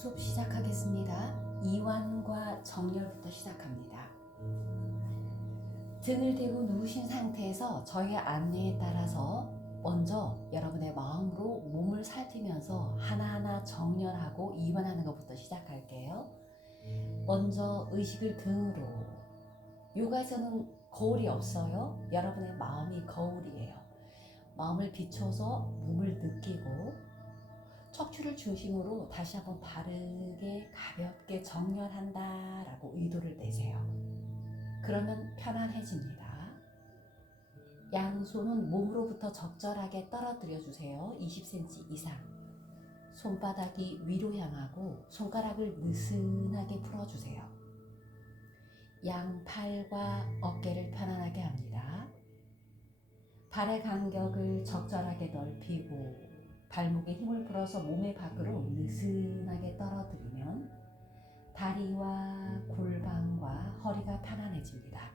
수업 시작하겠습니다. 이완과 정렬부터 시작합니다. 등을 대고 누우신 상태에서 저희의 안내에 따라서 먼저 여러분의 마음으로 몸을 살피면서 하나하나 정렬하고 이완하는 것부터 시작할게요. 먼저 의식을 등으로. 요가에서는 거울이 없어요. 여러분의 마음이 거울이에요. 마음을 비춰서 몸을 느끼고 척추를 중심으로 다시 한번 바르게 가볍게 정렬한다 라고 의도를 내세요. 그러면 편안해집니다. 양손은 몸으로부터 적절하게 떨어뜨려 주세요. 20cm 이상. 손바닥이 위로 향하고 손가락을 느슨하게 풀어주세요. 양팔과 어깨를 편안하게 합니다. 발의 간격을 적절하게 넓히고 발목에 힘을 풀어서 몸의 밖으로 느슨하게 떨어뜨리면 다리와 골반과 허리가 편안해집니다.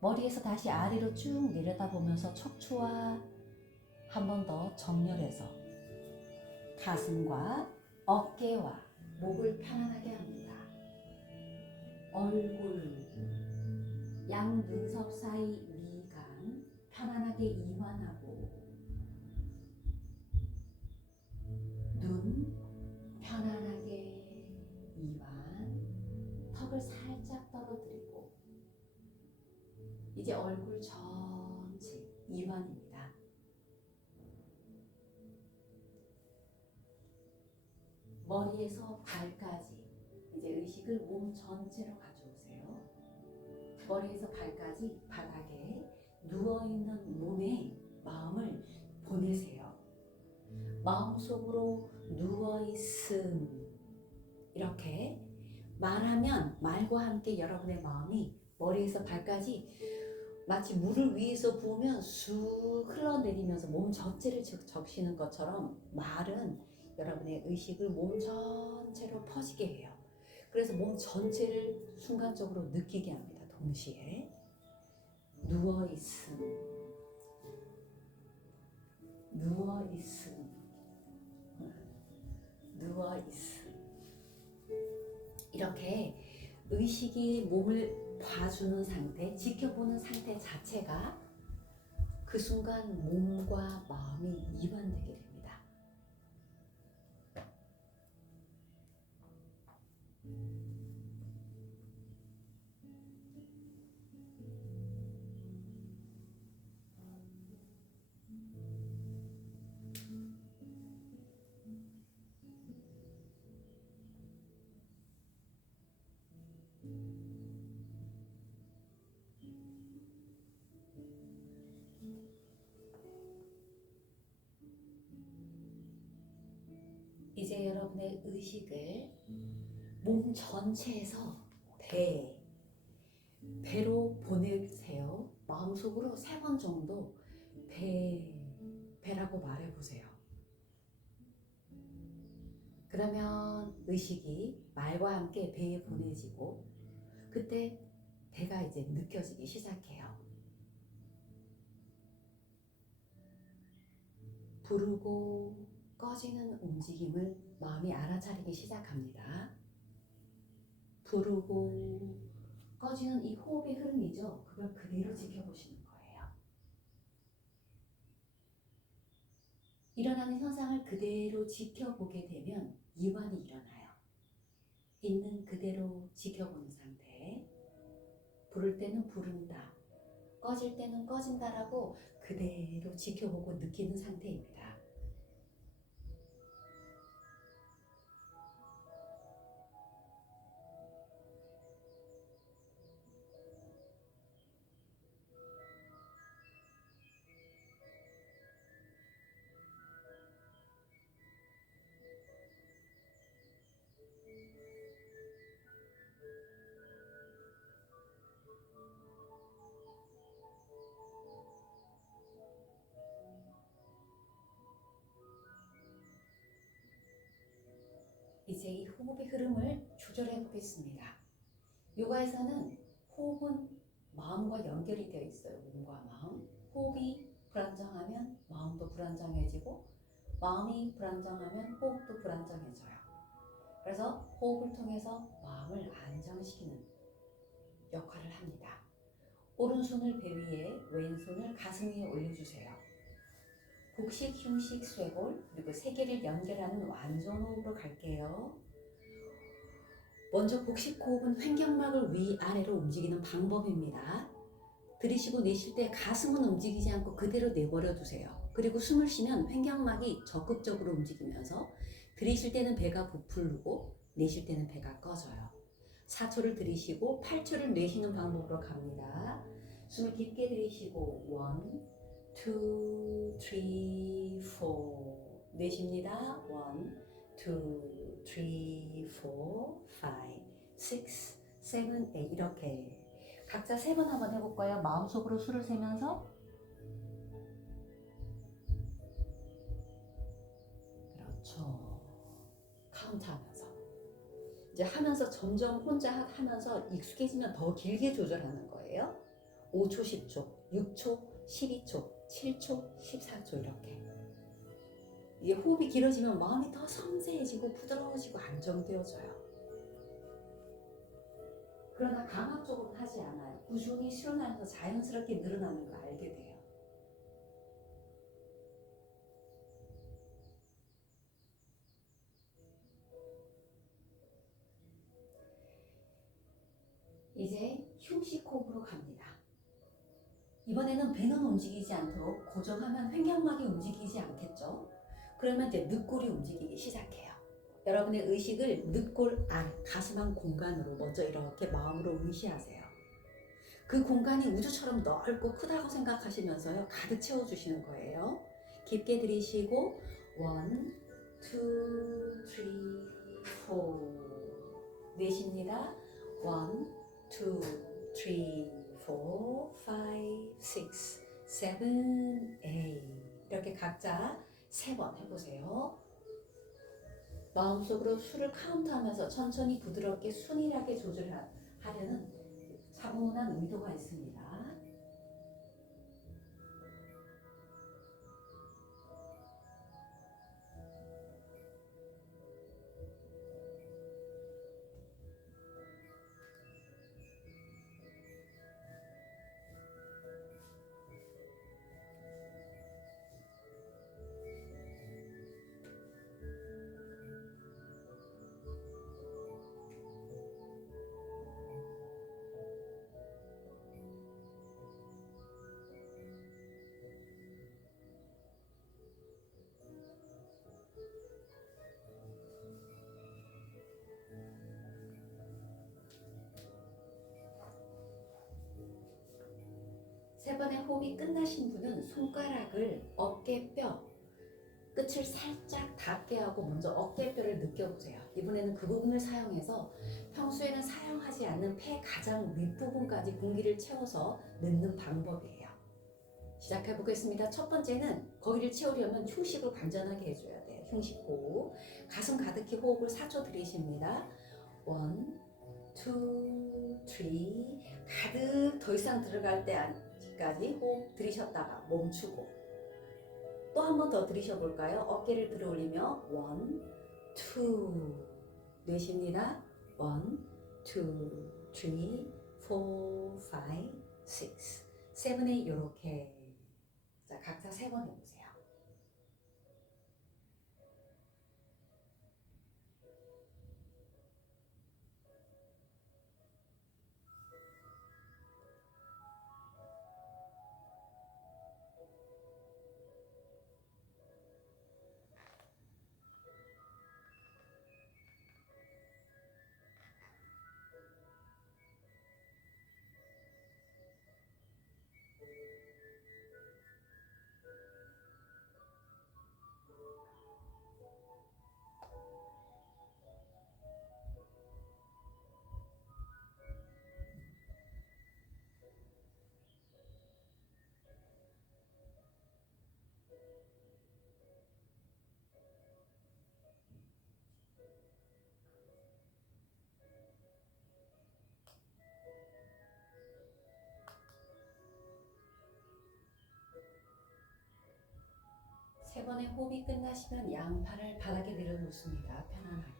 머리에서 다시 아래로 쭉 내려다보면서 척추와 한 번 더 정렬해서 가슴과 어깨와 목을 편안하게 합니다. 얼굴, 양 눈썹 사이 미간 편안하게 이완하고 눈 편안하게 이완, 턱을 살짝 떨어뜨리고 이제 얼굴 전체 이완입니다. 머리에서 발까지 이제 의식을 몸 전체로 가져오세요. 머리에서 발까지 바닥에 누워있는 몸에 마음을 보내세요. 마음속으로 누워있음, 이렇게 말하면 말과 함께 여러분의 마음이 머리에서 발까지 마치 물을 위에서 부으면 쑥 흘러내리면서 몸 전체를 적시는 것처럼 말은 여러분의 의식을 몸 전체로 퍼지게 해요. 그래서 몸 전체를 순간적으로 느끼게 합니다. 동시에 누워있음, 누워있음, 누워있음. 이렇게 의식이 몸을 봐주는 상태, 지켜보는 상태 자체가 그 순간 몸과 마음이 이완되게 됩니다. 이제 여러분의 의식을 몸 전체에서 배로 보내세요. 마음속으로 3번 정도 배라고 말해보세요. 그러면 의식이 말과 함께 배에 보내지고 그때 배가 이제 느껴지기 시작해요. 부르고 꺼지는 움직임을 마음이 알아차리기 시작합니다. 부르고 꺼지는 이 호흡의 흐름이죠. 그걸 그대로 지켜보시는 거예요. 일어나는 현상을 그대로 지켜보게 되면 이완이 일어나요. 있는 그대로 지켜보는 상태. 부를 때는 부른다, 꺼질 때는 꺼진다라고 그대로 지켜보고 느끼는 상태입니다. 이제 이 호흡의 흐름을 조절해 보겠습니다. 요가에서는 호흡은 마음과 연결이 되어 있어요. 몸과 마음. 호흡이 불안정하면 마음도 불안정해지고, 마음이 불안정하면 호흡도 불안정해져요. 그래서 호흡을 통해서 마음을 안정시키는 역할을 합니다. 오른손을 배 위에, 왼손을 가슴 위에 올려주세요. 복식, 흉식, 쇄골, 그리고 세 개를 연결하는 완전 호흡으로 갈게요. 먼저 복식 호흡은 횡격막을 위아래로 움직이는 방법입니다. 들이쉬고 내쉴 때 가슴은 움직이지 않고 그대로 내버려 두세요. 그리고 숨을 쉬면 횡격막이 적극적으로 움직이면서 들이쉴 때는 배가 부풀고 내쉴 때는 배가 꺼져요. 4초를 들이쉬고 8초를 내쉬는 방법으로 갑니다. 숨을 깊게 들이쉬고 1, 2, 3, 4 내쉽니다. 1, 2, 3, 4, 5, 6, 7, 8 이렇게 각자 3번 한번 해볼까요? 마음속으로 수를 세면서 그렇죠. 카운트하면서 이제 하면서 점점 혼자 하면서 익숙해지면 더 길게 조절하는 거예요. 5초, 10초, 6초, 12초, 7초, 14초 이렇게 이게 호흡이 길어지면 마음이 더 섬세해지고 부드러워지고 안정되어져요. 그러나 강압적으로 하지 않아요. 꾸준히 수련하면서 자연스럽게 늘어나는 걸 알게 돼요. 이제 흉식 호흡으로 갑니다. 이번에는 배는 움직이지 않도록 고정하면 횡격막이 움직이지 않겠죠? 그러면 이제 늑골이 움직이기 시작해요. 여러분의 의식을 늑골 아래 가슴 공간으로 먼저 이렇게 마음으로 의시하세요. 그 공간이 우주처럼 넓고 크다고 생각하시면서요 가득 채워주시는 거예요. 깊게 들이쉬고 1, 2, 3, 4 내쉽니다. 1, 2, 3, 4, 5, 6, 7, 8 이렇게 각자 3번 해보세요. 마음속으로 수를 카운트하면서 천천히 부드럽게 순일하게 조절하려는 차분한 의도가 있습니다. 세 번의 호흡이 끝나신 분은 손가락을 어깨뼈 끝을 살짝 닿게 하고 먼저 어깨뼈를 느껴보세요. 이번에는 그 부분을 사용해서 평소에는 사용하지 않는 폐 가장 윗부분까지 공기를 채워서 넣는 방법이에요. 시작해 보겠습니다. 첫 번째는 거기를 채우려면 흉식을 관전하게 해줘야 돼요. 흉식 호흡. 가슴 가득히 호흡을 4초 들이쉽니다. 1, 2, 3 가득 더 이상 들어갈 때까지 호흡 들이셨다가 멈추고 또 한 번 더 들이셔 볼까요? 어깨를 들어 올리며 1, 2 내쉽니다. 1, 2, 3, 4, 5, 6, 7, 8 이렇게 자 각자 3번 해보세요. 세 번의 호흡이 끝나시면 양팔을 바닥에 내려놓습니다. 편안하게.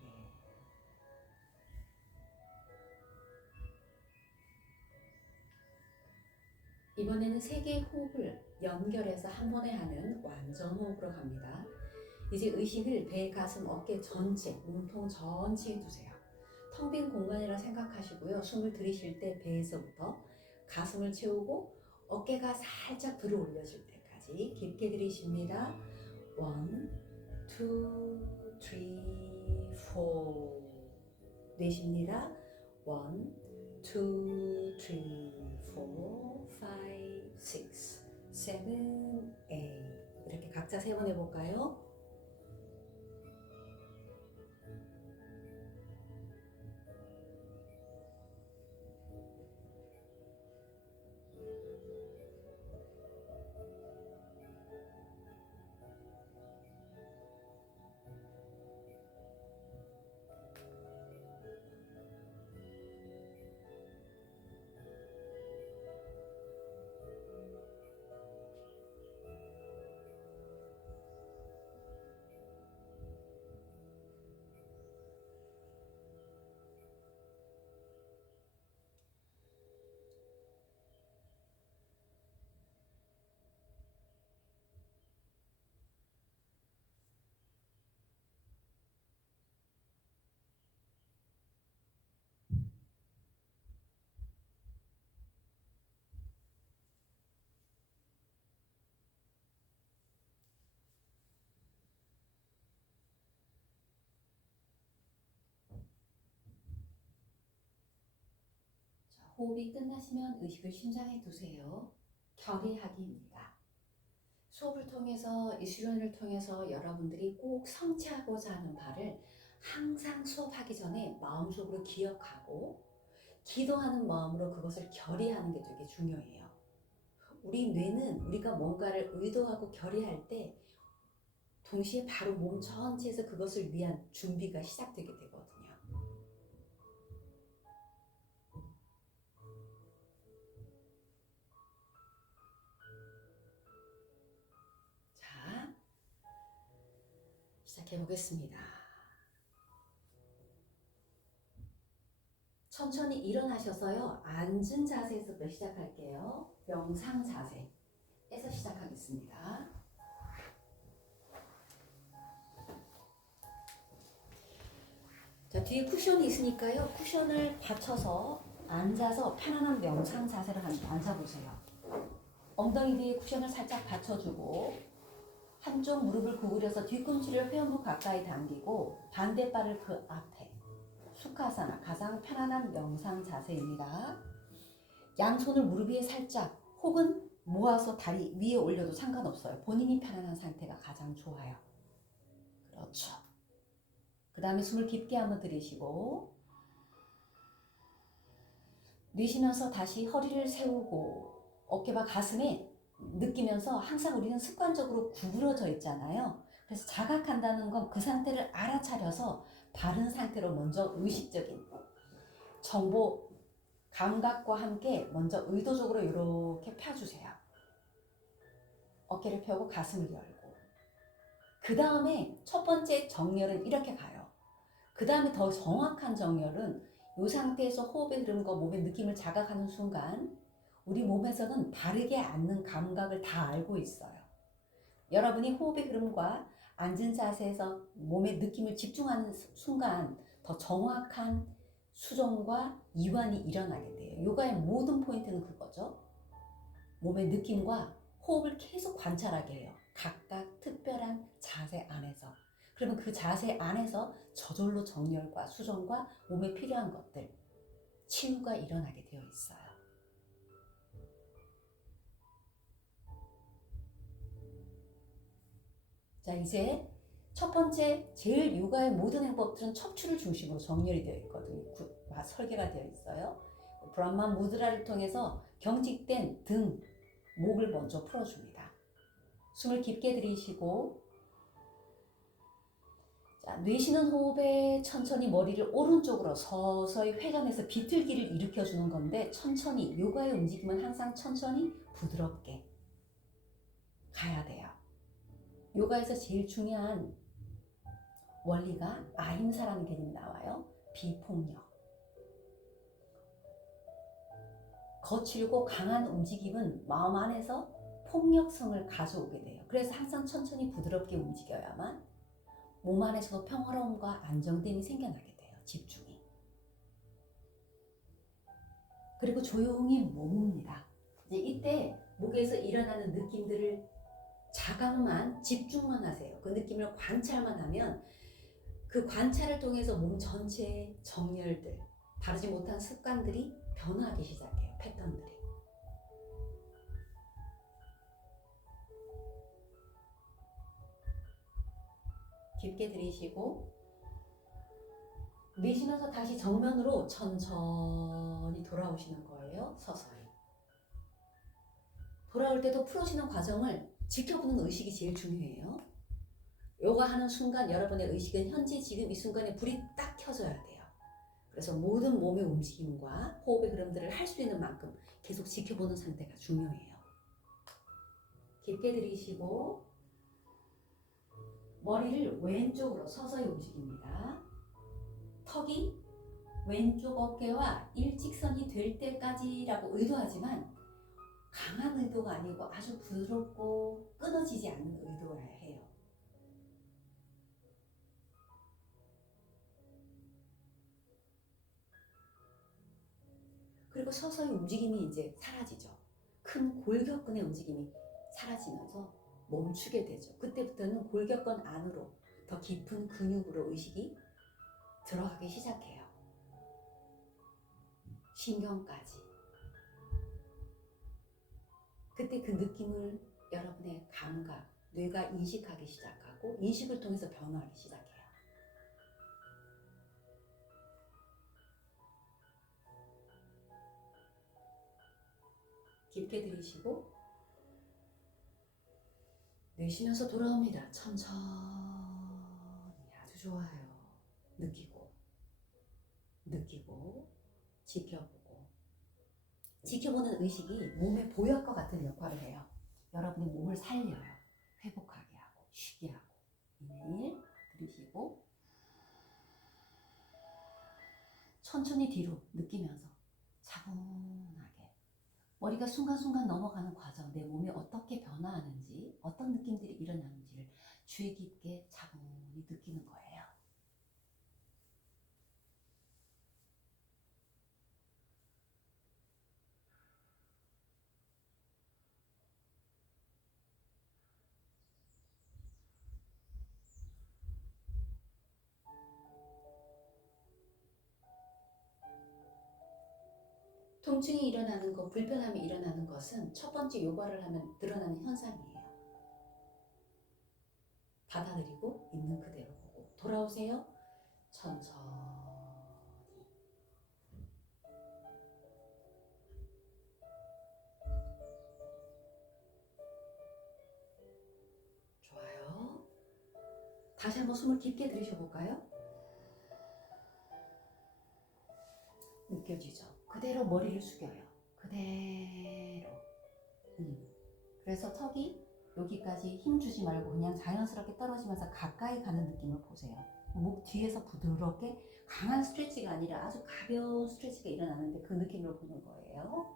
이번에는 세 개의 호흡을 연결해서 한 번에 하는 완전 호흡으로 갑니다. 이제 의식을 배, 가슴, 어깨 전체, 몸통 전체에 두세요. 텅 빈 공간이라 생각하시고요. 숨을 들이쉴 때 배에서부터 가슴을 채우고 어깨가 살짝 들어 올려질 때까지 깊게 들이쉽니다. 1, 2, 3, 4 내쉽니다. 1, 2, 3, 4, 5, 6, 7, 8 이렇게 각자 세 번 해볼까요? 호흡이 끝나시면 의식을 심장에 두세요. 결의하기입니다. 수업을 통해서, 이 수련을 통해서 여러분들이 꼭 성취하고자 하는 바를 항상 수업하기 전에 마음속으로 기억하고 기도하는 마음으로 그것을 결의하는 게 되게 중요해요. 우리 뇌는 우리가 뭔가를 의도하고 결의할 때 동시에 바로 몸 전체에서 그것을 위한 준비가 시작되게 되거든요. 자, 시작해 보겠습니다. 천천히 일어나셔서요. 앉은 자세에서부터 시작할게요. 명상 자세에서 시작하겠습니다. 자, 뒤에 쿠션이 있으니까요. 쿠션을 받쳐서 앉아서 편안한 명상 자세로 앉아보세요. 엉덩이 뒤에 쿠션을 살짝 받쳐주고 한쪽 무릎을 구부려서 뒤꿈치를 회음부 가까이 당기고 반대발을 그 앞에 수카사나 가장 편안한 명상 자세입니다. 양손을 무릎 위에 살짝 혹은 모아서 다리 위에 올려도 상관없어요. 본인이 편안한 상태가 가장 좋아요. 그렇죠. 그 다음에 숨을 깊게 한번 들이쉬고 내쉬면서 다시 허리를 세우고 어깨와 가슴에 느끼면서 항상 우리는 습관적으로 구부러져 있잖아요. 그래서 자각한다는 건 그 상태를 알아차려서 바른 상태로 먼저 의식적인 정보 감각과 함께 먼저 의도적으로 이렇게 펴주세요. 어깨를 펴고 가슴을 열고 그 다음에 첫 번째 정렬은 이렇게 가요. 그 다음에 더 정확한 정렬은 이 상태에서 호흡의 흐름과 몸의 느낌을 자각하는 순간 우리 몸에서는 바르게 앉는 감각을 다 알고 있어요. 여러분이 호흡의 흐름과 앉은 자세에서 몸의 느낌을 집중하는 순간 더 정확한 수정과 이완이 일어나게 돼요. 요가의 모든 포인트는 그거죠. 몸의 느낌과 호흡을 계속 관찰하게 해요. 각각 특별한 자세 안에서. 그러면 그 자세 안에서 저절로 정렬과 수정과 몸에 필요한 것들, 치유가 일어나게 되어 있어요. 자, 이제 첫 번째, 제일 요가의 모든 행법들은 척추를 중심으로 정렬이 되어 있거든요. 설계가 되어 있어요. 브라హ마 무드라를 통해서 경직된 등, 목을 먼저 풀어줍니다. 숨을 깊게 들이쉬고 자, 내쉬는 호흡에 천천히 머리를 오른쪽으로 서서히 회전해서 비틀기를 일으켜주는 건데 천천히, 요가의 움직임은 항상 천천히 부드럽게 가야 돼요. 요가에서 제일 중요한 원리가 아힘사라는 개념이 나와요. 비폭력. 거칠고 강한 움직임은 마음 안에서 폭력성을 가져오게 돼요. 그래서 항상 천천히 부드럽게 움직여야만 몸 안에서도 평화로움과 안정됨이 생겨나게 돼요. 집중이. 그리고 조용히 머뭅니다. 이제 이때 목에서 일어나는 느낌들을 자각만, 집중만 하세요. 그 느낌을 관찰만 하면 그 관찰을 통해서 몸 전체의 정열들, 다르지 못한 습관들이 변화하기 시작해요. 패턴들이. 깊게 들이쉬고 내쉬면서 다시 정면으로 천천히 돌아오시는 거예요. 서서히. 돌아올 때도 풀어지는 과정을 지켜보는 의식이 제일 중요해요. 요가 하는 순간 여러분의 의식은 현재 지금 이 순간에 불이 딱 켜져야 돼요. 그래서 모든 몸의 움직임과 호흡의 흐름들을 할 수 있는 만큼 계속 지켜보는 상태가 중요해요. 깊게 들이쉬고 머리를 왼쪽으로 서서히 움직입니다. 턱이 왼쪽 어깨와 일직선이 될 때까지라고 의도하지만 강한 의도가 아니고 아주 부드럽고 끊어지지 않는 의도라 해요. 그리고 서서히 움직임이 이제 사라지죠. 큰 골격근의 움직임이 사라지면서 멈추게 되죠. 그때부터는 골격근 안으로 더 깊은 근육으로 의식이 들어가기 시작해요. 신경까지. 그때 그 느낌을 여러분의 감각, 뇌가 인식하기 시작하고 인식을 통해서 변화하기 시작해요. 깊게 들이쉬고 내쉬면서 돌아옵니다. 천천히. 아주 좋아요. 느끼고 지켜보고 지켜보는 의식이 몸의 보약과 같은 역할을 해요. 여러분의 몸을 살려요. 회복하게 하고 쉬게 하고. 인해일 들이쉬고 천천히 뒤로 느끼면서 차분하게 머리가 순간순간 넘어가는 과정, 내 몸이 어떻게 변화하는지, 어떤 느낌들이 일어나는지를 주의 깊게 차분히 느끼는 거예요. 통증이 일어나는 것, 불편함이 일어나는 것은 첫 번째 요가를 하면 드러나는 현상이에요. 받아들이고 있는 그대로 보고 돌아오세요. 천천히. 좋아요. 다시 한번 숨을 깊게 들이셔볼까요? 느껴지죠? 그대로 머리를 숙여요. 그대로. 그래서 턱이 여기까지 힘 주지 말고 그냥 자연스럽게 떨어지면서 가까이 가는 느낌을 보세요. 목 뒤에서 부드럽게 강한 스트레치가 아니라 아주 가벼운 스트레치가 일어나는데 그 느낌을 보는 거예요.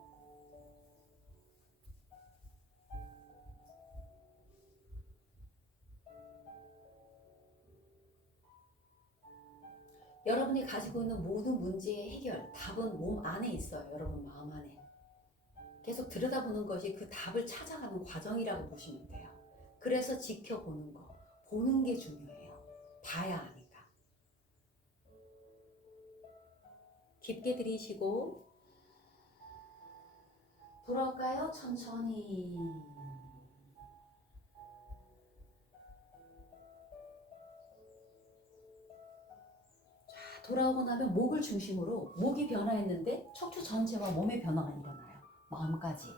여러분이 가지고 있는 모든 문제의 해결, 답은 몸 안에 있어요. 여러분 마음 안에. 계속 들여다보는 것이 그 답을 찾아가는 과정이라고 보시면 돼요. 그래서 지켜보는 거, 보는 게 중요해요. 봐야 하니까. 깊게 들이쉬고 돌아올까요? 천천히. 자, 돌아오고 나면 목을 중심으로 목이 변화했는데 척추 전체와 몸의 변화가 일어나요. 마음까지.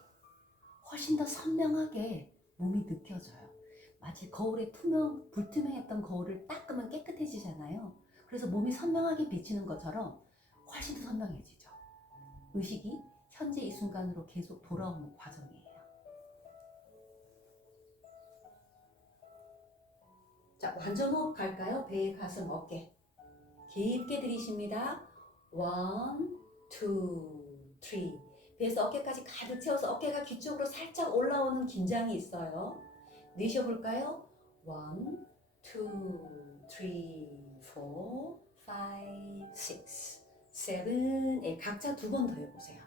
훨씬 더 선명하게 몸이 느껴져요. 마치 거울에 불투명했던 거울을 닦으면 깨끗해지잖아요. 그래서 몸이 선명하게 비치는 것처럼 훨씬 더 선명해지죠. 의식이 현재 이 순간으로 계속 돌아오는 과정이에요. 자, 완전 호흡 갈까요? 배, 가슴, 어깨. 깊게 들이쉽니다. 1, 2, 3. 배에서 어깨까지 가득 채워서 어깨가 귀 쪽으로 살짝 올라오는 긴장이 있어요. 내쉬어볼까요? 1, 2, 3, 4, 5, 6, 7, 8. 각자 2번 더 해보세요.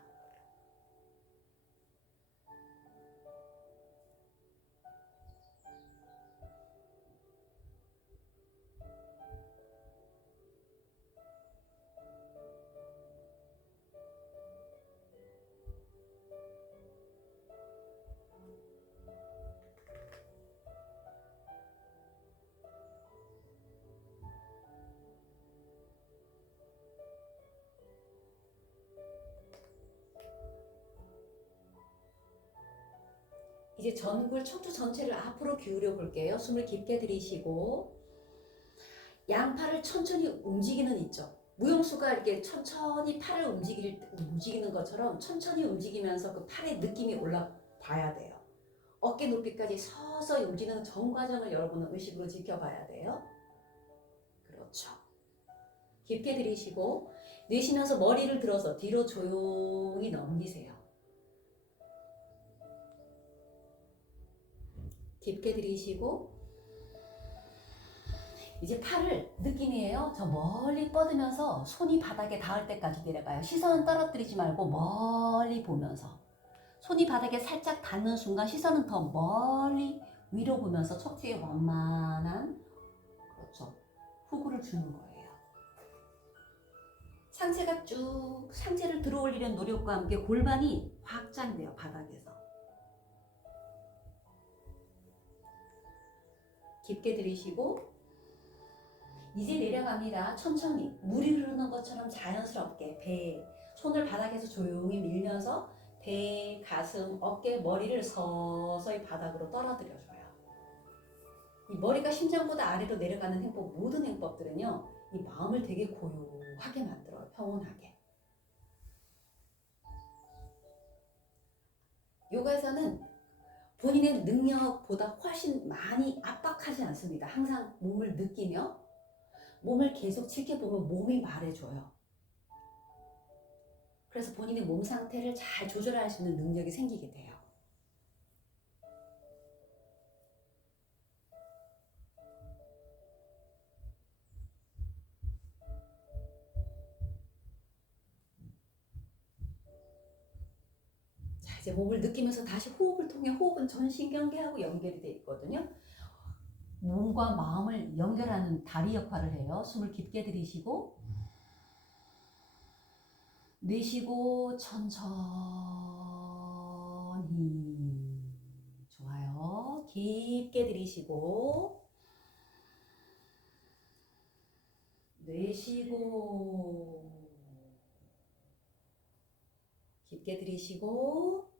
이제 전굴 척추 전체를 앞으로 기울여 볼게요. 숨을 깊게 들이쉬고 양팔을 천천히 움직이는 있죠. 무용수가 이렇게 천천히 팔을 움직이는 것처럼 천천히 움직이면서 그 팔의 느낌이 올라봐야 돼요. 어깨 높이까지 서서히 움직이는 전 과정을 여러분은 의식으로 지켜봐야 돼요. 그렇죠. 깊게 들이쉬고 내쉬면서 머리를 들어서 뒤로 조용히 넘기세요. 깊게 들이쉬고 이제 팔을 느낌이에요. 저 멀리 뻗으면서 손이 바닥에 닿을 때까지 내려가요. 시선은 떨어뜨리지 말고 멀리 보면서 손이 바닥에 살짝 닿는 순간 시선은 더 멀리 위로 보면서 척추에 완만한 그렇죠. 후구를 주는 거예요. 상체가 쭉 상체를 들어 올리려는 노력과 함께 골반이 확장돼요. 바닥에서. 깊게 들이쉬고 이제 내려갑니다. 천천히 물이 흐르는 것처럼 자연스럽게 배, 손을 바닥에서 조용히 밀면서 배, 가슴, 어깨, 머리를 서서히 바닥으로 떨어뜨려줘요. 이 머리가 심장보다 아래로 내려가는 행법, 모든 행법들은요, 이 마음을 되게 고요하게 만들어요. 평온하게. 요가에서는 본인의 능력보다 훨씬 많이 압박하지 않습니다. 항상 몸을 느끼며 몸을 계속 지켜보면 몸이 말해줘요. 그래서 본인의 몸 상태를 잘 조절할 수 있는 능력이 생기게 돼요. 자, 이제 몸을 느끼면서 다시 호흡을 통해 호흡은 전신경계하고 연결이 되어 있거든요. 몸과 마음을 연결하는 다리 역할을 해요. 숨을 깊게 들이쉬고 내쉬고 천천히. 좋아요. 깊게 들이쉬고 내쉬고 깊게 들이쉬고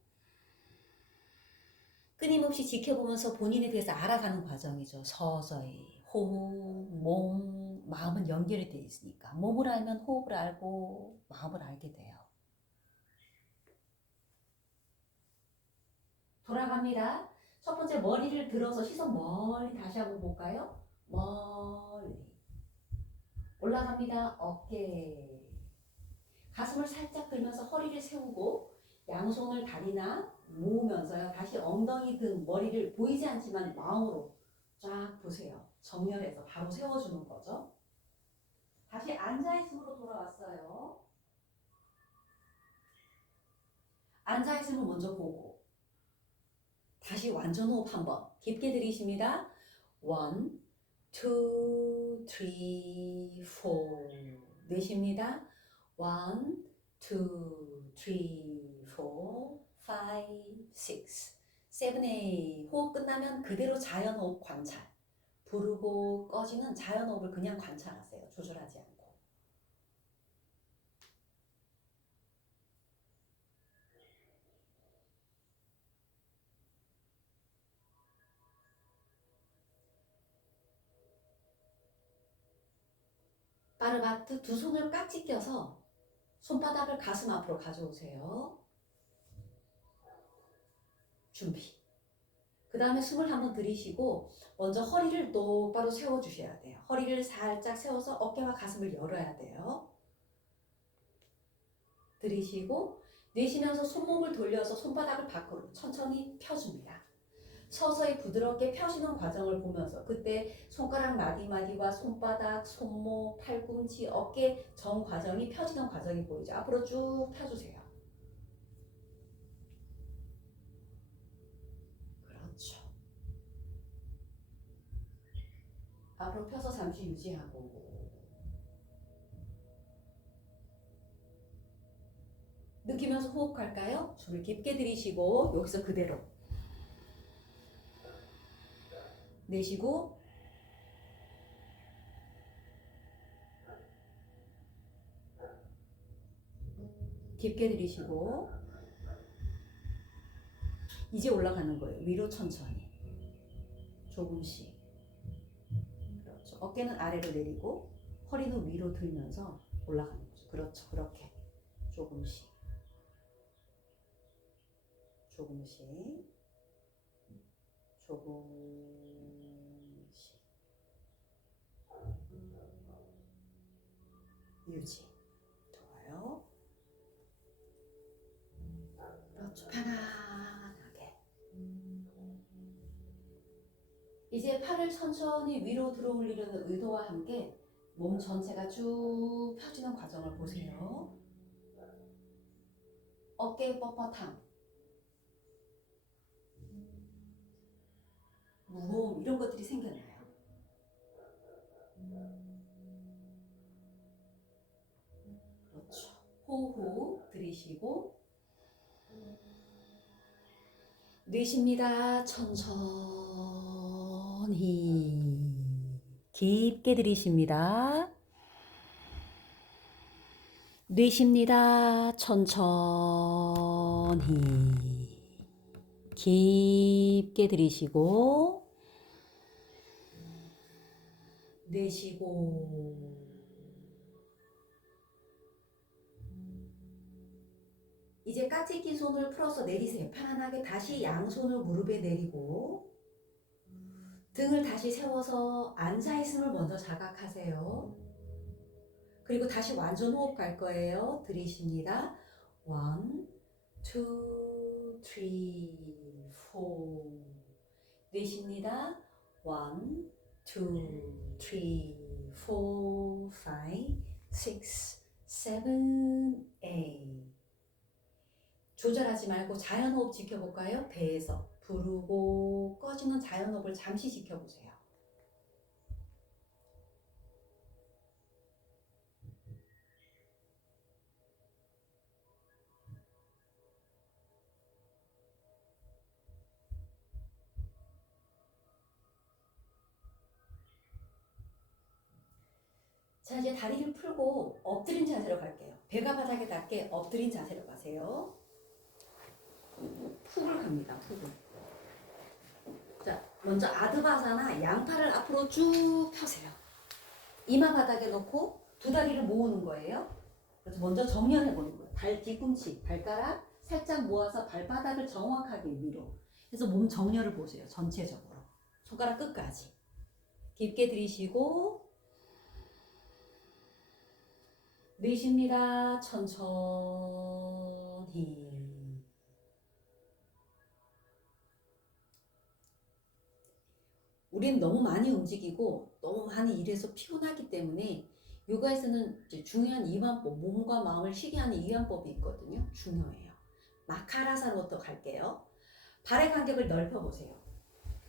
끊임없이 지켜보면서 본인에 대해서 알아가는 과정이죠. 서서히 호흡, 몸, 마음은 연결이 되어 있으니까 몸을 알면 호흡을 알고 마음을 알게 돼요. 돌아갑니다. 첫 번째 머리를 들어서 시선 멀리 다시 한번 볼까요? 멀리 올라갑니다. 어깨 가슴을 살짝 들면서 허리를 세우고 양손을 다리나 모으면서요. 다시 엉덩이 등 머리를 보이지 않지만 마음으로 쫙 보세요. 정렬해서 바로 세워주는 거죠. 다시 앉아있음으로 돌아왔어요. 앉아있음을 먼저 보고 다시 완전 호흡 한번 깊게 들이쉽니다. 1, 2, 3, 4 내쉽니다. 1, 2, 3, 4, 5, 6, 7, 8 호흡 끝나면 그대로 자연호흡 관찰 부르고 꺼지는 자연호흡을 그냥 관찰하세요. 조절하지 않고. 파르바트 두 손을 깍지 껴서 손바닥을 가슴 앞으로 가져오세요. 준비. 그 다음에 숨을 한번 들이쉬고 먼저 허리를 똑바로 세워주셔야 돼요. 허리를 살짝 세워서 어깨와 가슴을 열어야 돼요. 들이쉬고 내쉬면서 손목을 돌려서 손바닥을 밖으로 천천히 펴줍니다. 서서히 부드럽게 펴시는 과정을 보면서 그때 손가락 마디마디와 손바닥, 손목, 팔꿈치, 어깨 전 과정이 펴지는 과정이 보이죠. 앞으로 쭉 펴주세요. 그렇죠. 앞으로 펴서 잠시 유지하고 느끼면서 호흡할까요? 숨을 깊게 들이쉬고 여기서 그대로 내쉬고 깊게 들이쉬고 이제 올라가는 거예요. 위로 천천히 조금씩. 그렇죠. 어깨는 아래로 내리고 허리는 위로 들면서 올라가는 거죠. 그렇죠. 그렇게 조금씩 조금씩 조금씩 유지. 좋아요. 그렇죠. 편안하게. 이제 팔을 천천히 위로 들어올리려는 의도와 함께 몸 전체가 쭉 펴지는 과정을 보세요. 어깨의 뻣뻣함, 무거움 이런 것들이 생겨나요. 그렇죠. 호흡 들이쉬고 내쉽니다. 천천히 깊게 들이쉽니다. 내쉽니다. 천천히 깊게 들이쉬고 내쉬고 이제 깍지 낀 손을 풀어서 내리세요. 편안하게 다시 양손을 무릎에 내리고 등을 다시 세워서 앉아있음을 먼저 자각하세요. 그리고 다시 완전 호흡 갈 거예요. 들이쉽니다. 1, 2, 3, 4 내쉽니다. 1, 2, 3, 4, 5, 6, 7, 8 조절하지 말고 자연호흡 지켜볼까요? 배에서 부르고 꺼지는 자연호흡을 잠시 지켜보세요. 자, 이제 다리를 풀고 엎드린 자세로 갈게요. 배가 바닥에 닿게 엎드린 자세로 가세요. 푹을 갑니다. 푹을. 자, 먼저 아드바사나 양팔을 앞으로 쭉 펴세요. 이마 바닥에 놓고 두 다리를 모으는 거예요. 그래서 먼저 정면해 보는 거예요. 발 뒤꿈치, 발가락 살짝 모아서 발바닥을 정확하게 위로. 그래서 몸 정렬을 보세요. 전체적으로. 손가락 끝까지. 깊게 들이쉬고 내쉽니다. 천천히. 우리는 너무 많이 움직이고 너무 많이 일해서 피곤하기 때문에 요가에서는 이제 중요한 이완법, 몸과 마음을 쉬게 하는 이완법이 있거든요. 중요해요. 마카라사로부터 갈게요. 발의 간격을 넓혀보세요.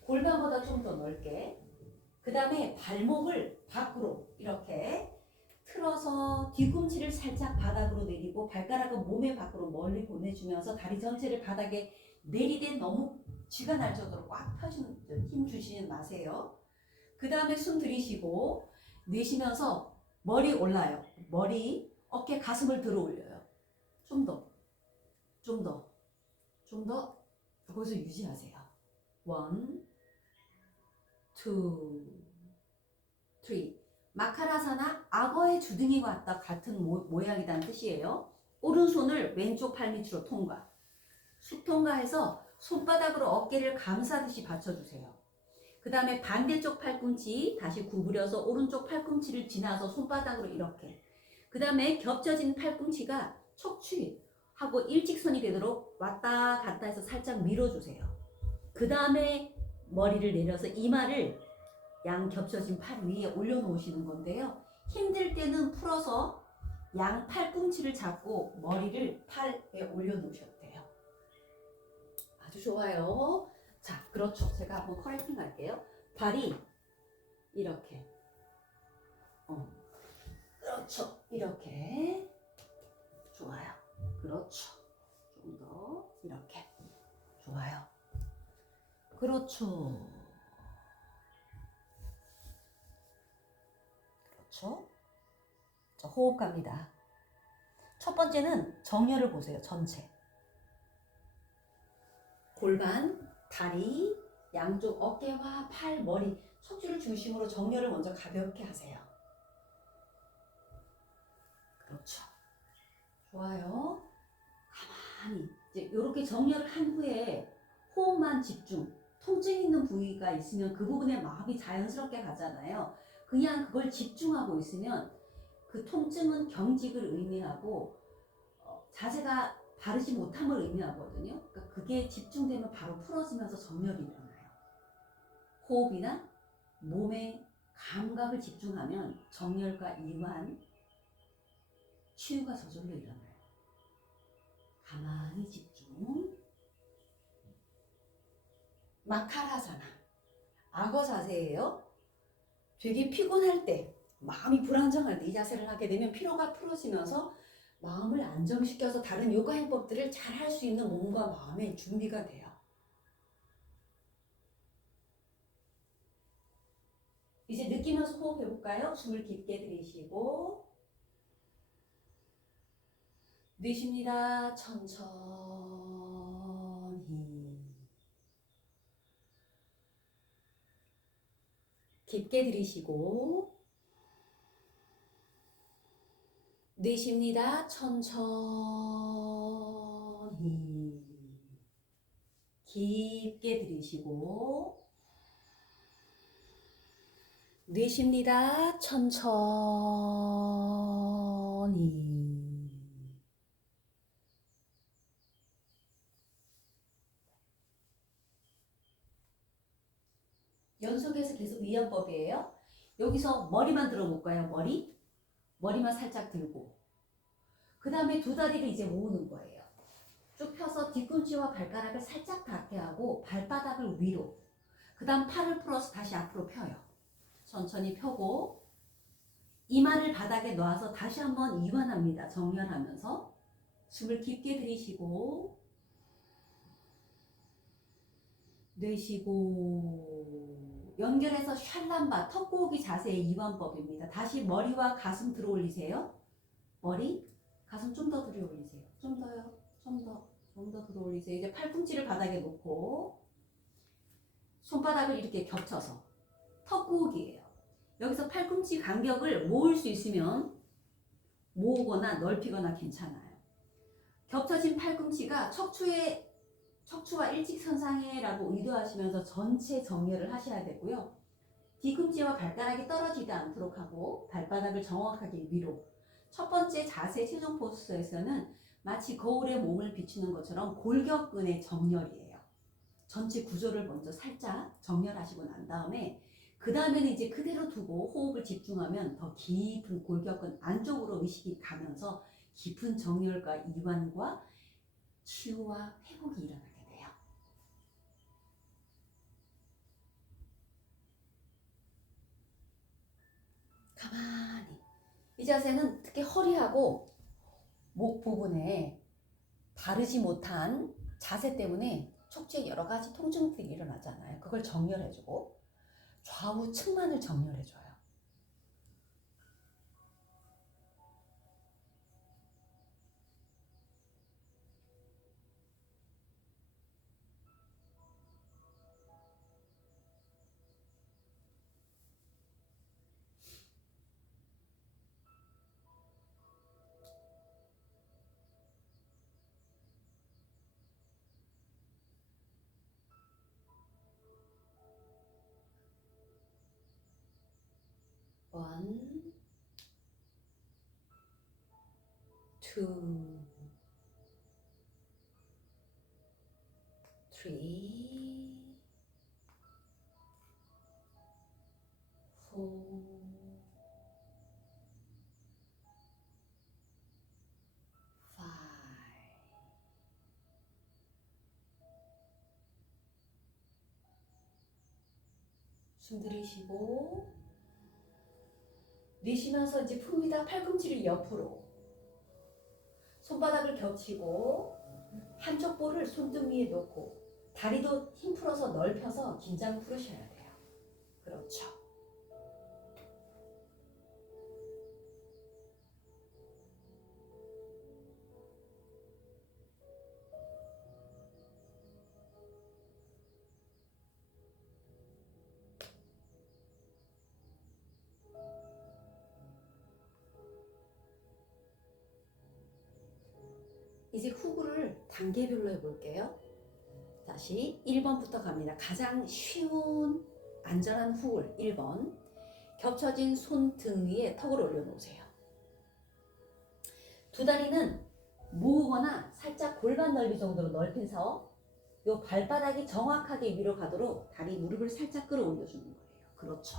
골반보다 좀 더 넓게. 그 다음에 발목을 밖으로 이렇게 틀어서 뒤꿈치를 살짝 바닥으로 내리고 발가락은 몸의 밖으로 멀리 보내주면서 다리 전체를 바닥에 내리되 너무 쥐가 날 정도로 꽉 펴주는 힘 주시지 마세요. 그 다음에 숨 들이쉬고 내쉬면서 머리 올라요. 머리, 어깨, 가슴을 들어 올려요. 좀 더, 좀 더, 좀 더. 거기서 유지하세요. 1, 2, 3. 마카라사나 악어의 주둥이와 같은 모양이라는 뜻이에요. 오른손을 왼쪽 팔 밑으로 통과. 쑥 통과해서 손바닥으로 어깨를 감싸듯이 받쳐주세요. 그 다음에 반대쪽 팔꿈치 다시 구부려서 오른쪽 팔꿈치를 지나서 손바닥으로 이렇게. 그 다음에 겹쳐진 팔꿈치가 척추하고 일직선이 되도록 왔다 갔다 해서 살짝 밀어주세요. 그 다음에 머리를 내려서 이마를 양 겹쳐진 팔 위에 올려놓으시는 건데요. 힘들 때는 풀어서 양 팔꿈치를 잡고 머리를 팔 위에 올려놓으셔도 돼요. 아주 좋아요. 자, 그렇죠. 제가 한번 커렉팅 할게요. 발이 이렇게. 그렇죠. 이렇게. 좋아요. 그렇죠. 좀 더 이렇게. 좋아요. 그렇죠. 그렇죠. 자, 호흡 갑니다. 첫 번째는 정렬을 보세요. 전체. 골반, 다리, 양쪽 어깨와 팔, 머리, 척추를 중심으로 정렬을 먼저 가볍게 하세요. 그렇죠. 좋아요. 가만히 이제 이렇게 정렬을 한 후에 호흡만 집중. 통증 있는 부위가 있으면 그 부분에 마음이 자연스럽게 가잖아요. 그냥 그걸 집중하고 있으면 그 통증은 경직을 의미하고 자세가 바르지 못함을 의미하거든요. 그러니까 그게 집중되면 바로 풀어지면서 정렬이 일어나요. 호흡이나 몸의 감각을 집중하면 정렬과 이완, 치유가 저절로 일어나요. 가만히 집중. 마카라사나, 악어 자세예요. 되게 피곤할 때, 마음이 불안정할 때 이 자세를 하게 되면 피로가 풀어지면서 마음을 안정시켜서 다른 요가 해법들을 잘 할 수 있는 몸과 마음의 준비가 돼요. 이제 느끼면서 호흡해 볼까요? 숨을 깊게 들이쉬고 내쉽니다. 천천히 깊게 들이쉬고 내쉽니다. 천천히 깊게 들이쉬고 내쉽니다. 천천히 연속해서 계속 위연법이에요. 여기서 머리만 들어볼까요? 머리만 살짝 들고 그 다음에 두 다리를 이제 모으는 거예요. 쭉 펴서 뒤꿈치와 발가락을 살짝 닿게 하고 발바닥을 위로 그 다음 팔을 풀어서 다시 앞으로 펴요. 천천히 펴고 이마를 바닥에 놔서 다시 한번 이완합니다. 정렬하면서 숨을 깊게 들이쉬고 내쉬고 연결해서 샬람바 턱고기 자세의 이완법입니다. 다시 머리와 가슴 들어 올리세요. 머리, 가슴 좀 더 들어 올리세요. 좀 더요. 좀 더 들어 올리세요. 이제 팔꿈치를 바닥에 놓고 손바닥을 이렇게 겹쳐서 턱구기예요. 여기서 팔꿈치 간격을 모을 수 있으면 모으거나 넓히거나 괜찮아요. 겹쳐진 팔꿈치가 척추와 일직선상에라고 의도하시면서 전체 정렬을 하셔야 되고요. 뒤꿈치와 발가락이 떨어지지 않도록 하고 발바닥을 정확하게 위로. 첫 번째 자세 최종 포스에서는 마치 거울에 몸을 비추는 것처럼 골격근의 정렬이에요. 전체 구조를 먼저 살짝 정렬하시고 난 다음에 그 다음에는 이제 그대로 두고 호흡을 집중하면 더 깊은 골격근 안쪽으로 의식이 가면서 깊은 정렬과 이완과 치유와 회복이 일어나게 돼요. 가만히. 이 자세는 특히 허리하고 목 부분에 바르지 못한 자세 때문에 척추에 여러 가지 통증들이 일어나잖아요. 그걸 정렬해주고 좌우 측만을 정렬해줘요. One, two, three, four, five. 숨 들이쉬고 내쉬면서 이제 풉니다. 팔꿈치를 옆으로. 손바닥을 겹치고 한쪽 볼을 손등 위에 놓고 다리도 힘 풀어서 넓혀서 긴장 풀으셔야 돼요. 그렇죠. 이제 후구를 단계별로 해볼게요. 다시 1번부터 갑니다. 가장 쉬운 안전한 후굴 1번. 겹쳐진 손등 위에 턱을 올려놓으세요. 두 다리는 모으거나 살짝 골반 넓이 정도로 넓혀서 요 발바닥이 정확하게 위로 가도록 다리 무릎을 살짝 끌어올려주는 거예요. 그렇죠.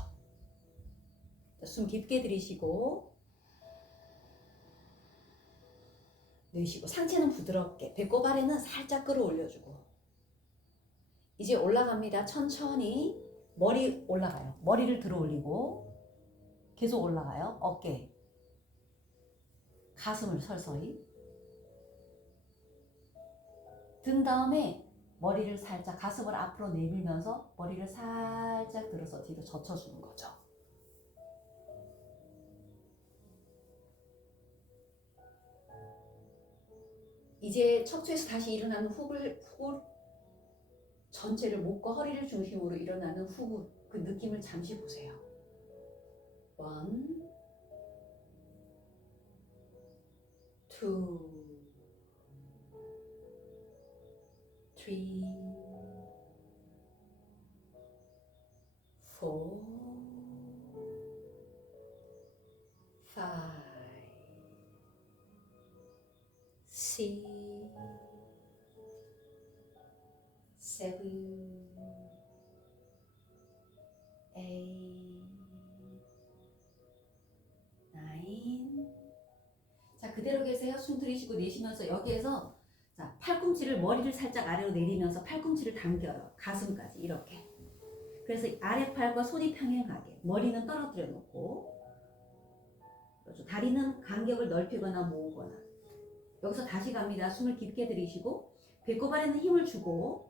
숨 깊게 들이쉬고 내쉬고 상체는 부드럽게 배꼽 아래는 살짝 끌어올려주고 이제 올라갑니다. 천천히 머리 올라가요. 머리를 들어 올리고 계속 올라가요. 어깨 가슴을 서서히 든 다음에 머리를 살짝 가슴을 앞으로 내밀면서 머리를 살짝 들어서 뒤로 젖혀주는 거죠. 이제 척추에서 다시 일어나는 후굴 전체를 목과 허리를 중심으로 일어나는 후굴 그 느낌을 잠시 보세요. One, two, three, four, five, six, seven, eight, nine. 자, 그대로 계세요. 숨 들이쉬고 내쉬면서 여기에서 자, 팔꿈치를 머리를 살짝 아래로 내리면서 팔꿈치를 당겨요. 가슴까지 이렇게. 그래서 아래팔과 손이 평행하게 머리는 떨어뜨려 놓고 그렇죠. 다리는 간격을 넓히거나 모으거나 여기서 다시 갑니다. 숨을 깊게 들이쉬고 배꼽 아래는 힘을 주고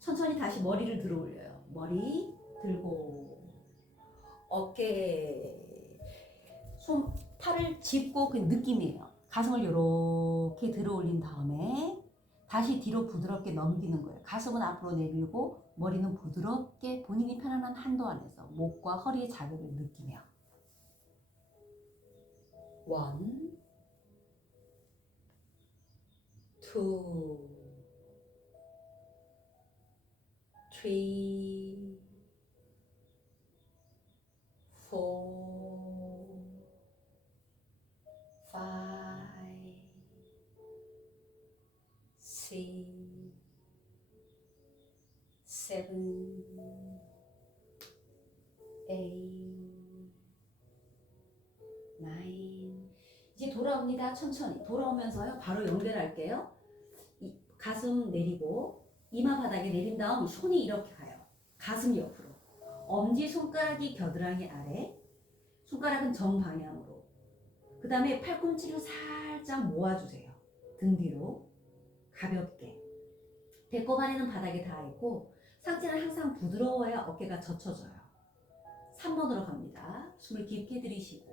천천히 다시 머리를 들어 올려요. 머리 들고 어깨 손 팔을 짚고 그 느낌이에요. 가슴을 이렇게 들어 올린 다음에 다시 뒤로 부드럽게 넘기는 거예요. 가슴은 앞으로 내밀고 머리는 부드럽게 본인이 편안한 한도 안에서 목과 허리의 자극을 느끼며 One, two, three, four, five, six, seven, eight, nine. 이제 돌아옵니다. 천천히 돌아오면서요. 바로 연결할게요. 이 가슴 내리고 이마 바닥에 내린 다음 손이 이렇게 가요. 가슴 옆으로. 엄지 손가락이 겨드랑이 아래. 손가락은 정방향으로. 그 다음에 팔꿈치를 살짝 모아주세요. 등 뒤로 가볍게. 배꼽 아래는 바닥에 닿아 있고 상체는 항상 부드러워야 어깨가 젖혀져요. 3번으로 갑니다. 숨을 깊게 들이쉬고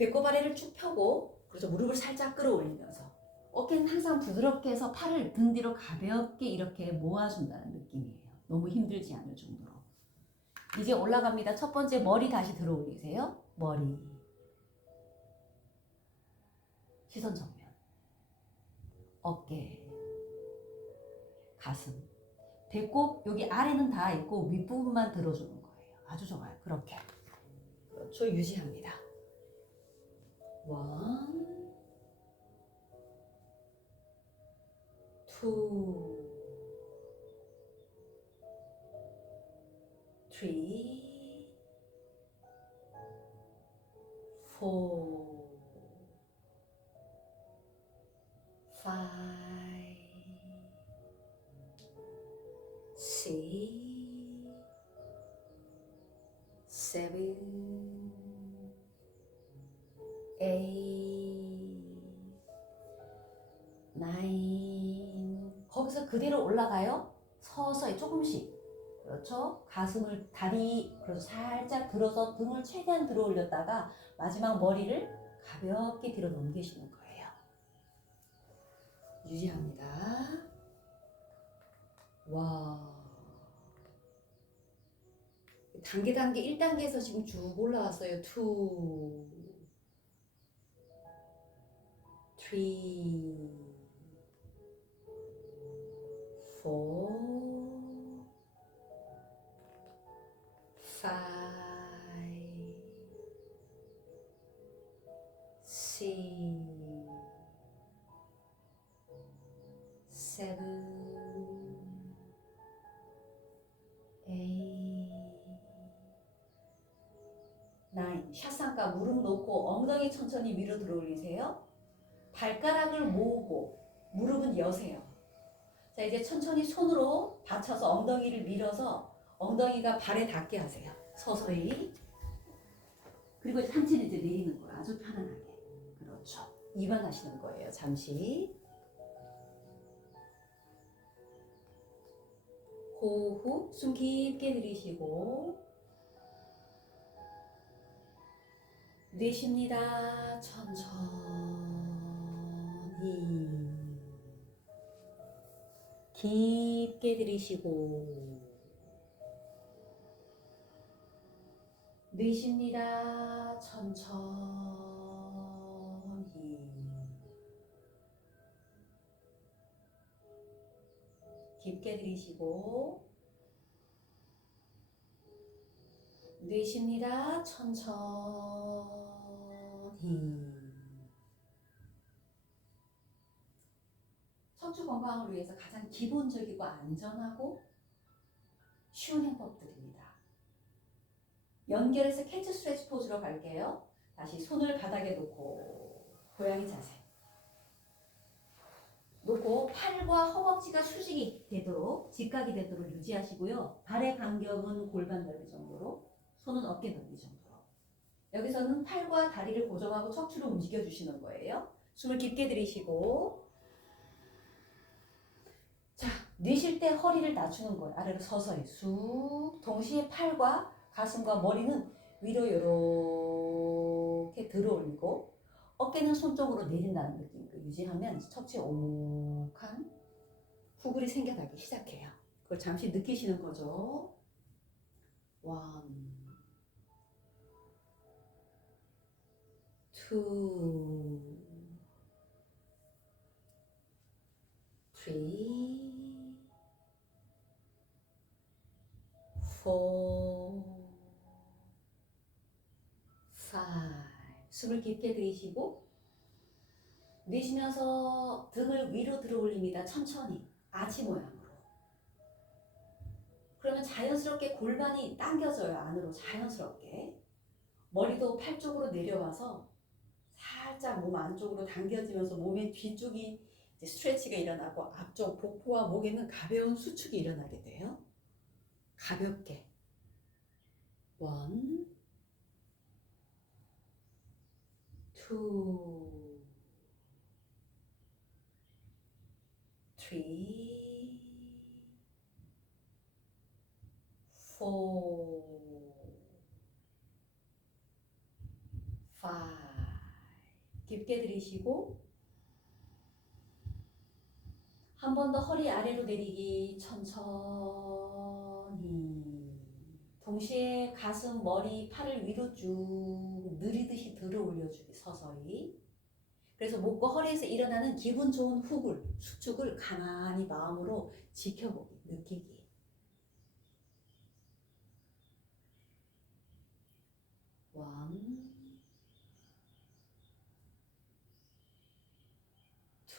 배꼽 아래를 쭉 펴고 그래서 무릎을 살짝 끌어올리면서 어깨는 항상 부드럽게 해서 팔을 등 뒤로 가볍게 이렇게 모아준다는 느낌이에요. 너무 힘들지 않을 정도로. 이제 올라갑니다. 첫 번째 머리 다시 들어 올리세요. 머리 시선 정면 어깨 가슴 배꼽 여기 아래는 다 있고 윗부분만 들어주는 거예요. 아주 좋아요. 그렇게. 그렇죠. 유지합니다. 1, 2, 3, 4, 5, 6, 7, 8, 9. 거기서 그대로 올라가요. 서서히 조금씩. 그렇죠. 가슴을 다리 그래서 살짝 들어서 등을 최대한 들어 올렸다가 마지막 머리를 가볍게 들어 넘기시는 거예요. 유지합니다. 와. 단계 1단계에서 지금 쭉 올라왔어요. 2, 3, 4, 5, 6, 7, 8, 9. 샷상가 무릎 놓고 엉덩이 천천히 위로 들어 올리세요. 발가락을 모으고 무릎은 여세요. 자, 이제 천천히 손으로 받쳐서 엉덩이를 밀어서 엉덩이가 발에 닿게 하세요. 서서히. 그리고 상체는 이제 내리는 거예요. 아주 편안하게. 그렇죠. 2번 하시는 거예요. 잠시. 호흡, 숨 깊게 들이쉬고 내쉽니다. 천천히 깊게 들이쉬고 내쉽니다. 천천히 깊게 들이쉬고 내쉽니다. 천천히. 척추 건강을 위해서 가장 기본적이고 안전하고 쉬운 행법들입니다. 연결해서 캐치 스트레치 포즈로 갈게요. 다시 손을 바닥에 놓고 고양이 자세. 놓고 팔과 허벅지가 수직이 되도록 직각이 되도록 유지하시고요. 발의 간격은 골반 넓이 정도로, 손은 어깨 넓이 정도로. 여기서는 팔과 다리를 고정하고 척추를 움직여 주시는 거예요. 숨을 깊게 들이쉬고 자, 내쉴 때 허리를 낮추는 거예요. 아래로 서서히 쑥. 동시에 팔과 가슴과 머리는 위로 이렇게 들어 올리고 어깨는 손쪽으로 내린다는 느낌 유지하면 척추에 오목한 후굴이 생겨나기 시작해요. 그걸 잠시 느끼시는 거죠. 1, 2, 3, 4, 5. 숨을 깊게 들이쉬고 내쉬면서 등을 위로 들어 올립니다. 천천히 아치 모양으로. 그러면 자연스럽게 골반이 당겨져요. 안으로 자연스럽게. 머리도 팔 쪽으로 내려와서 살짝 몸 안쪽으로 당겨지면서 몸의 뒤쪽이 이제 스트레치가 일어나고 앞쪽 복부와 목에는 가벼운 수축이 일어나게 돼요. 가볍게. 1, 2, 3, 4, 5. 깊게 들이쉬고 한 번 더 허리 아래로 내리기 천천히. 동시에 가슴, 머리, 팔을 위로 쭉 느리듯이 들어 올려주기 서서히. 그래서 목과 허리에서 일어나는 기분 좋은 후굴, 수축을 가만히 마음으로 지켜보기, 느끼기.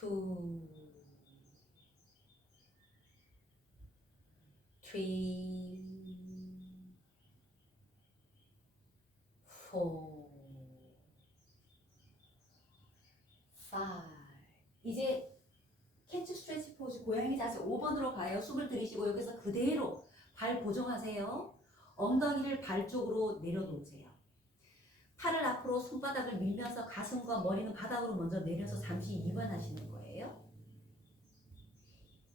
2, 3, 4, 5. 이제 캣츠 스트레치 포즈 고양이 자세 5번으로 가요. 숨을 들이쉬고 여기서 그대로 발 고정하세요. 엉덩이를 발 쪽으로 내려놓으세요. 팔을 앞으로 손바닥을 밀면서 가슴과 머리는 바닥으로 먼저 내려서 잠시 이완하시는 거예요.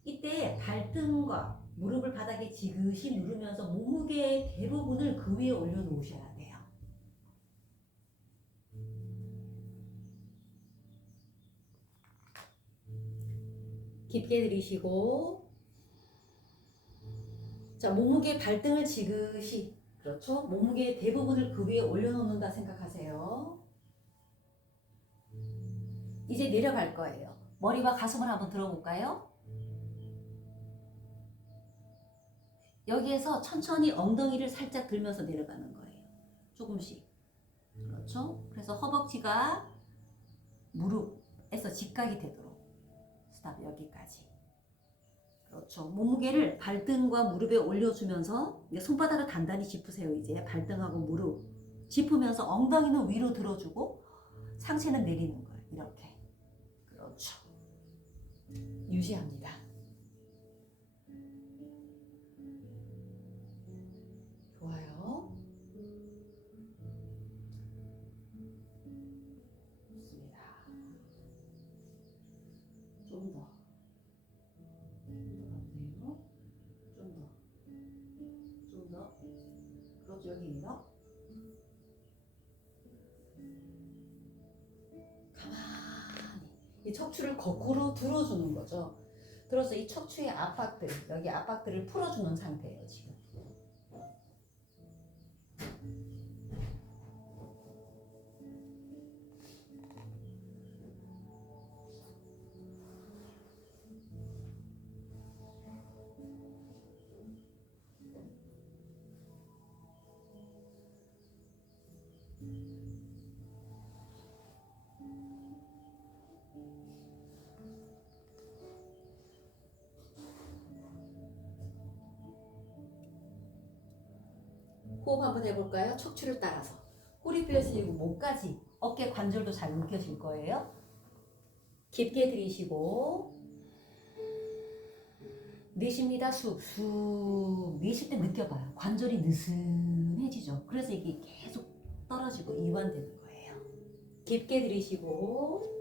이때 발등과 무릎을 바닥에 지그시 누르면서 몸무게의 대부분을 그 위에 올려놓으셔야 돼요. 깊게 들이쉬고, 자, 몸무게 발등을 지그시, 그렇죠? 몸무게의 대부분을 그 위에 올려놓는다 생각하세요. 이제 내려갈 거예요. 머리와 가슴을 한번 들어볼까요? 여기에서 천천히 엉덩이를 살짝 들면서 내려가는 거예요. 조금씩. 그렇죠? 그래서 허벅지가 무릎에서 직각이 되도록. 스탑 여기까지. 그렇죠. 몸무게를 발등과 무릎에 올려주면서 손바닥을 단단히 짚으세요. 이제 발등하고 무릎 짚으면서 엉덩이는 위로 들어주고 상체는 내리는 거예요. 이렇게. 그렇죠. 유지합니다. 좋아요. 좋습니다. 좀 더. 그렇죠. 여기에요. 가만히 이 척추를 거꾸로 들어주는 거죠. 들어서 이 척추의 압박들, 여기 압박들을 풀어주는 상태예요, 지금. 호흡 한번 해볼까요? 척추를 따라서 꼬리 펴시고 목까지 어깨 관절도 잘 느껴질 거예요. 깊게 들이쉬고 내쉽니다. 쑥 내쉴 때 느껴봐요. 관절이 느슨해지죠. 그래서 이게 계속 떨어지고 이완되는 거예요. 깊게 들이쉬고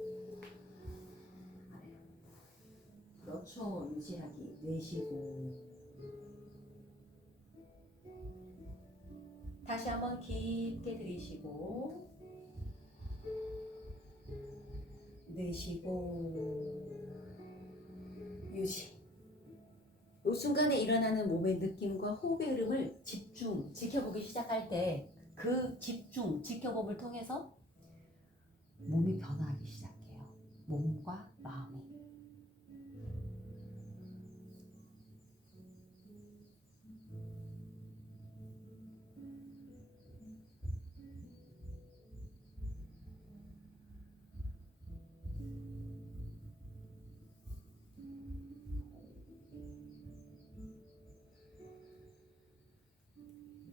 그렇죠. 유지하기. 내쉬고 다시 한번 깊게 들이쉬고 내쉬고 유지. 이 순간에 일어나는 몸의 느낌과 호흡의 흐름을 집중, 지켜보기 시작할 때 그 집중, 지켜봄을 통해서 몸이 변화하기 시작해요. 몸과 마음이.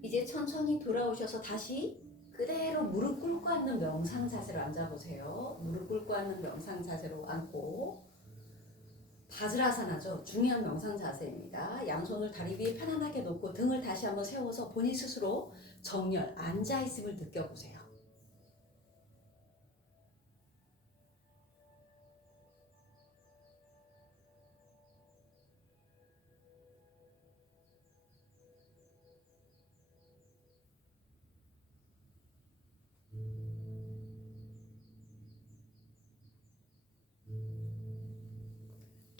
이제 천천히 돌아오셔서 다시 그대로 무릎 꿇고 앉는 명상 자세로 앉아보세요. 무릎 꿇고 앉는 명상 자세로 앉고 바즈라사나죠. 중요한 명상 자세입니다. 양손을 다리 위에 편안하게 놓고 등을 다시 한번 세워서 본인 스스로 정렬, 앉아있음을 느껴보세요.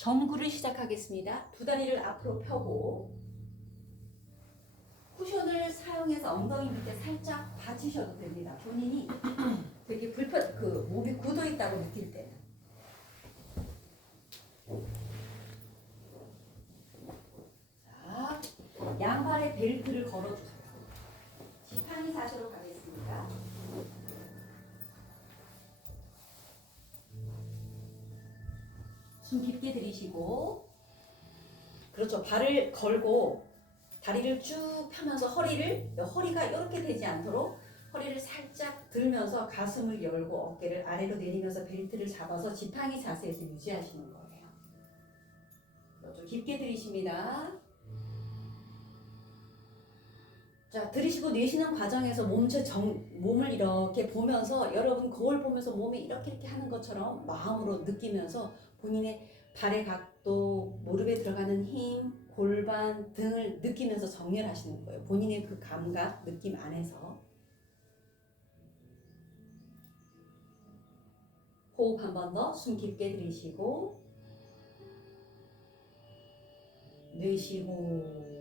전구를 시작하겠습니다. 두 다리를 앞으로 펴고 쿠션을 사용해서 엉덩이 밑에 살짝 받치셔도 됩니다. 본인이 되게 몸이 굳어 있다고 느낄 때는. 자, 양발에 벨트를 걸어주세요. 지팡이 자세로 가겠습니다. 숨 깊게 들이쉬고, 그렇죠. 발을 걸고 다리를 쭉 펴면서 허리가 이렇게 되지 않도록 허리를 살짝 들면서 가슴을 열고 어깨를 아래로 내리면서 벨트를 잡아서 지팡이 자세에서 유지하시는 거예요. 그렇죠. 깊게 들이쉽니다. 자, 들이쉬고 내쉬는 과정에서 몸을 이렇게 보면서 여러분 거울 보면서 몸이 이렇게 하는 것처럼 마음으로 느끼면서 본인의 발의 각도, 무릎에 들어가는 힘, 골반 등을 느끼면서 정렬하시는 거예요. 본인의 그 감각, 느낌 안에서. 호흡 한 번 더 숨 깊게 들이쉬고 내쉬고.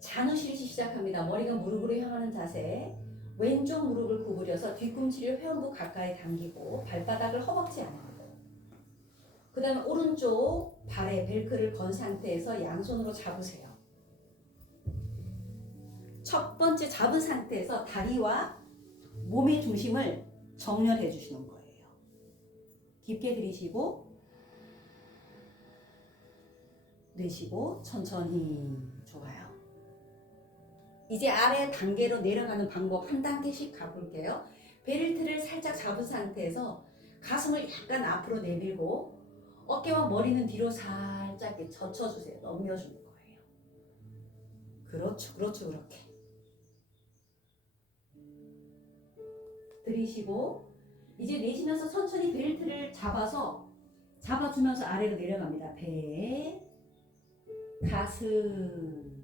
잔우실이 시작합니다. 머리가 무릎으로 향하는 자세. 왼쪽 무릎을 구부려서 뒤꿈치를 회원부 가까이 당기고 발바닥을 허벅지 안에 넣고, 그 다음에 오른쪽 발에 벨크를 건 상태에서 양손으로 잡으세요. 첫 번째 잡은 상태에서 다리와 몸의 중심을 정렬해 주시는 거예요. 깊게 들이쉬고 내쉬고 천천히. 좋아요. 이제 아래 단계로 내려가는 방법 한 단계씩 가볼게요. 벨트를 살짝 잡은 상태에서 가슴을 약간 앞으로 내밀고 어깨와 머리는 뒤로 살짝 젖혀주세요. 넘겨주는 거예요. 그렇죠. 그렇죠. 그렇게. 들이쉬고 이제 내쉬면서 천천히 벨트를 잡아주면서 아래로 내려갑니다. 배, 가슴,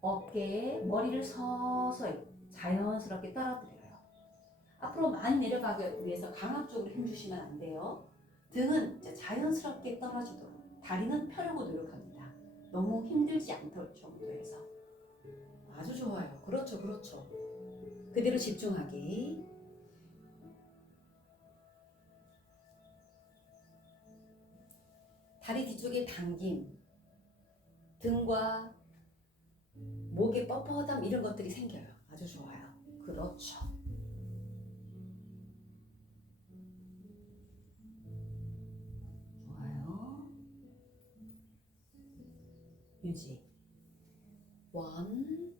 어깨, 머리를 서서히 자연스럽게 떨어뜨려요. 앞으로 많이 내려가기 위해서 강압적으로 힘주시면 안 돼요. 등은 자연스럽게 떨어지도록, 다리는 펴려고 노력합니다. 너무 힘들지 않을 정도에서. 아주 좋아요. 그렇죠. 그렇죠. 그대로 집중하기. 다리 뒤쪽에 당김, 등과 목에 뻣뻣함 이런 것들이 생겨요. 아주 좋아요. 그렇죠. 좋아요. 유지. 원.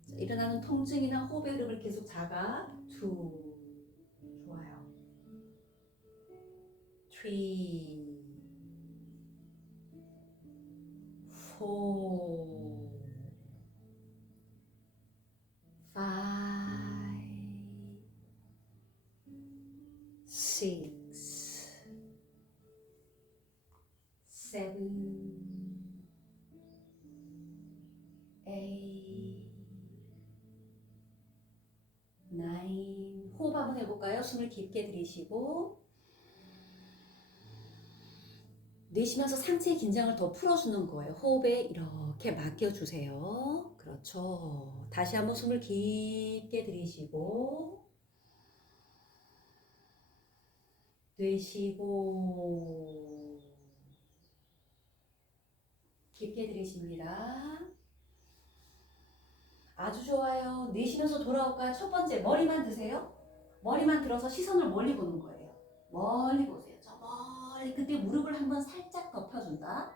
자, 일어나는 통증이나 호흡의 흐름을 계속 투. 좋아요. three, four, five, six, seven, eight, nine. 호흡 한번 해볼까요? 숨을 깊게 들이쉬고 내쉬면서 상체의 긴장을 더 풀어주는 거예요. 호흡에 이렇게 맡겨주세요. 그렇죠. 다시 한번 숨을 깊게 들이쉬고 내쉬고 깊게 들이쉽니다. 아주 좋아요. 내쉬면서 돌아올까요? 첫 번째 머리만 드세요. 머리만 들어서 시선을 멀리 보는 거예요. 멀리 보세요. 저 멀리. 그때 무릎을 한번 살짝 덮어준다.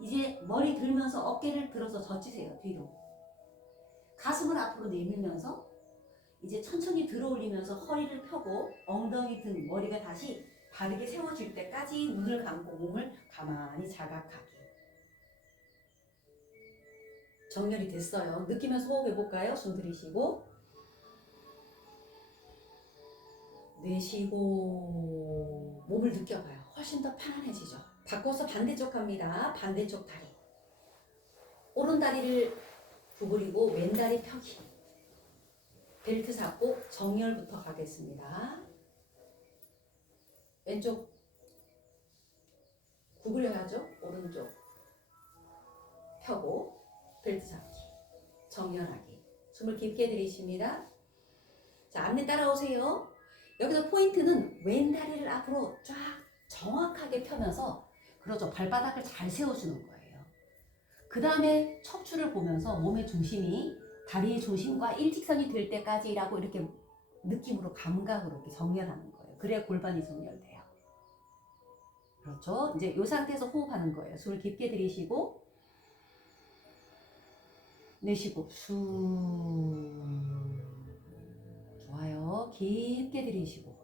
이제 머리 들면서 어깨를 들어서 젖히세요. 뒤로. 가슴을 앞으로 내밀면서 이제 천천히 들어 올리면서 허리를 펴고 엉덩이 등 머리가 다시 바르게 세워질 때까지 눈을 감고 몸을 가만히 자각하기. 정렬이 됐어요. 느끼면서 호흡해 볼까요? 숨 들이쉬고 내쉬고 몸을 느껴봐요. 훨씬 더 편안해지죠. 바꿔서 반대쪽 갑니다. 반대쪽 다리. 오른 다리를 구부리고 왼 다리 펴기. 벨트 잡고 정렬부터 가겠습니다. 왼쪽 구부려야죠. 오른쪽 펴고 벨트 잡기. 정렬하기. 숨을 깊게 들이쉽니다. 자, 앞내 따라오세요. 여기서 포인트는 왼 다리를 앞으로 쫙 정확하게 펴면서, 그렇죠, 발바닥을 잘 세워주는 거예요. 그 다음에 척추를 보면서 몸의 중심이 다리의 중심과 일직선이 될 때까지라고 이렇게 느낌으로 감각으로 이렇게 정렬하는 거예요. 그래야 골반이 정렬돼요. 그렇죠. 이제 이 상태에서 호흡하는 거예요. 숨을 깊게 들이쉬고 내쉬고 좋아요. 깊게 들이쉬고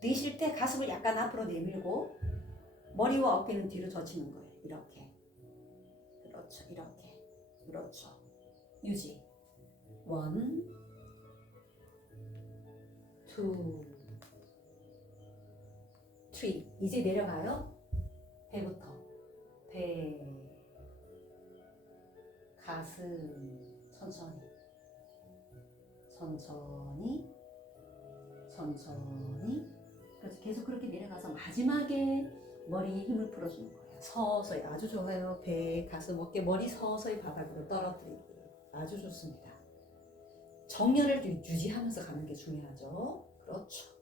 내쉴 때 가슴을 약간 앞으로 내밀고 머리와 어깨는 뒤로 젖히는 거예요. 이렇게. 그렇죠. 이렇게. 그렇죠. 유지. 1, 2, 3. 이제 내려가요. 배부터. 배, 가슴, 천천히. 천천히. 천천히. 그렇지. 계속 그렇게 내려가서 마지막에 머리에 힘을 풀어주는 거예요. 서서히. 아주 좋아요. 배, 가슴, 어깨, 머리 서서히 바닥으로 떨어뜨리기. 아주 좋습니다. 정렬을 유지하면서 가는 게 중요하죠. 그렇죠.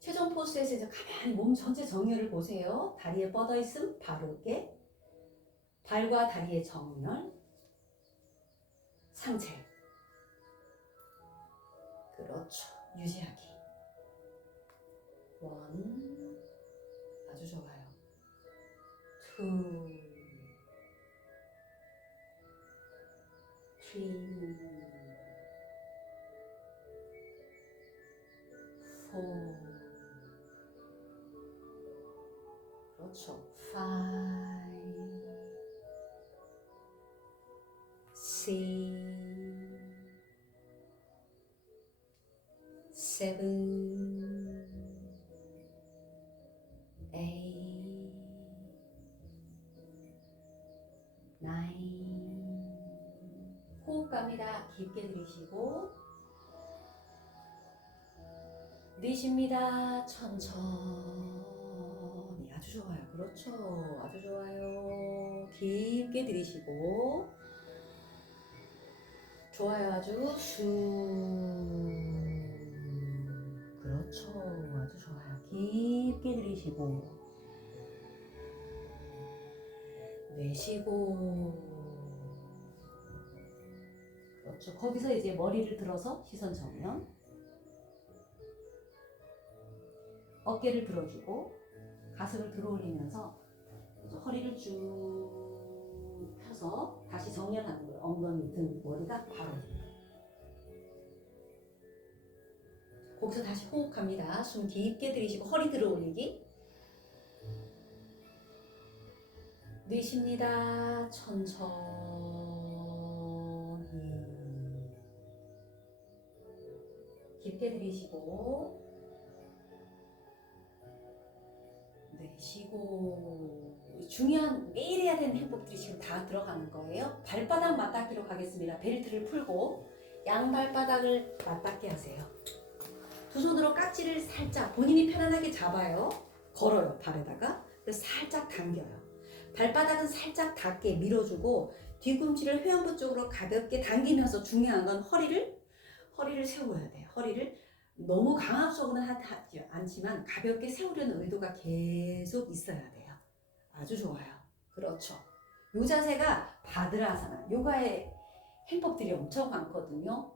최종 포스에서 이제 가만히 몸 전체 정렬을 보세요. 다리에 뻗어 있음 바르게. 발과 다리의 정렬. 상체. 그렇죠. 유지하기. 1. 아주 좋아요. 2. 3. 4. 그렇죠. 5. 6. 7. 8. 9. 호흡 갑니다. 깊게 들이쉬고 내쉽니다. 천천히. 아주 좋아요. 그렇죠. 아주 좋아요. 깊게 들이쉬고 좋아요. 아주 그렇죠. 아주 좋아요. 깊게 들이쉬고 내쉬고 그렇죠. 거기서 이제 머리를 들어서 시선 정면 어깨를 들어주고 가슴을 들어올리면서 허리를 쭉 펴서 다시 정렬하는 거예요. 엉덩이, 등, 머리가 바로. 거기서 다시 호흡합니다. 숨 깊게 들이쉬고 허리 들어올리기. 내쉽니다. 천천히. 깊게 들이쉬고 내쉬고. 중요한 매일 해야 되는 행복들이 지금 다 들어가는 거예요. 발바닥 맞닿기로 가겠습니다. 벨트를 풀고 양발바닥을 맞닿게 하세요. 두 손으로 깍지를 살짝 본인이 편안하게 잡아요. 걸어요. 발에다가. 그래서 살짝 당겨요. 발바닥은 살짝 닿게 밀어주고 뒤꿈치를 회원부 쪽으로 가볍게 당기면서 중요한 건 허리를 세워야 돼요. 허리를 너무 강압적으로는 하지 않지만 가볍게 세우려는 의도가 계속 있어야 돼요. 아주 좋아요. 그렇죠. 이 자세가 바드라사나 요가의 행법들이 엄청 많거든요.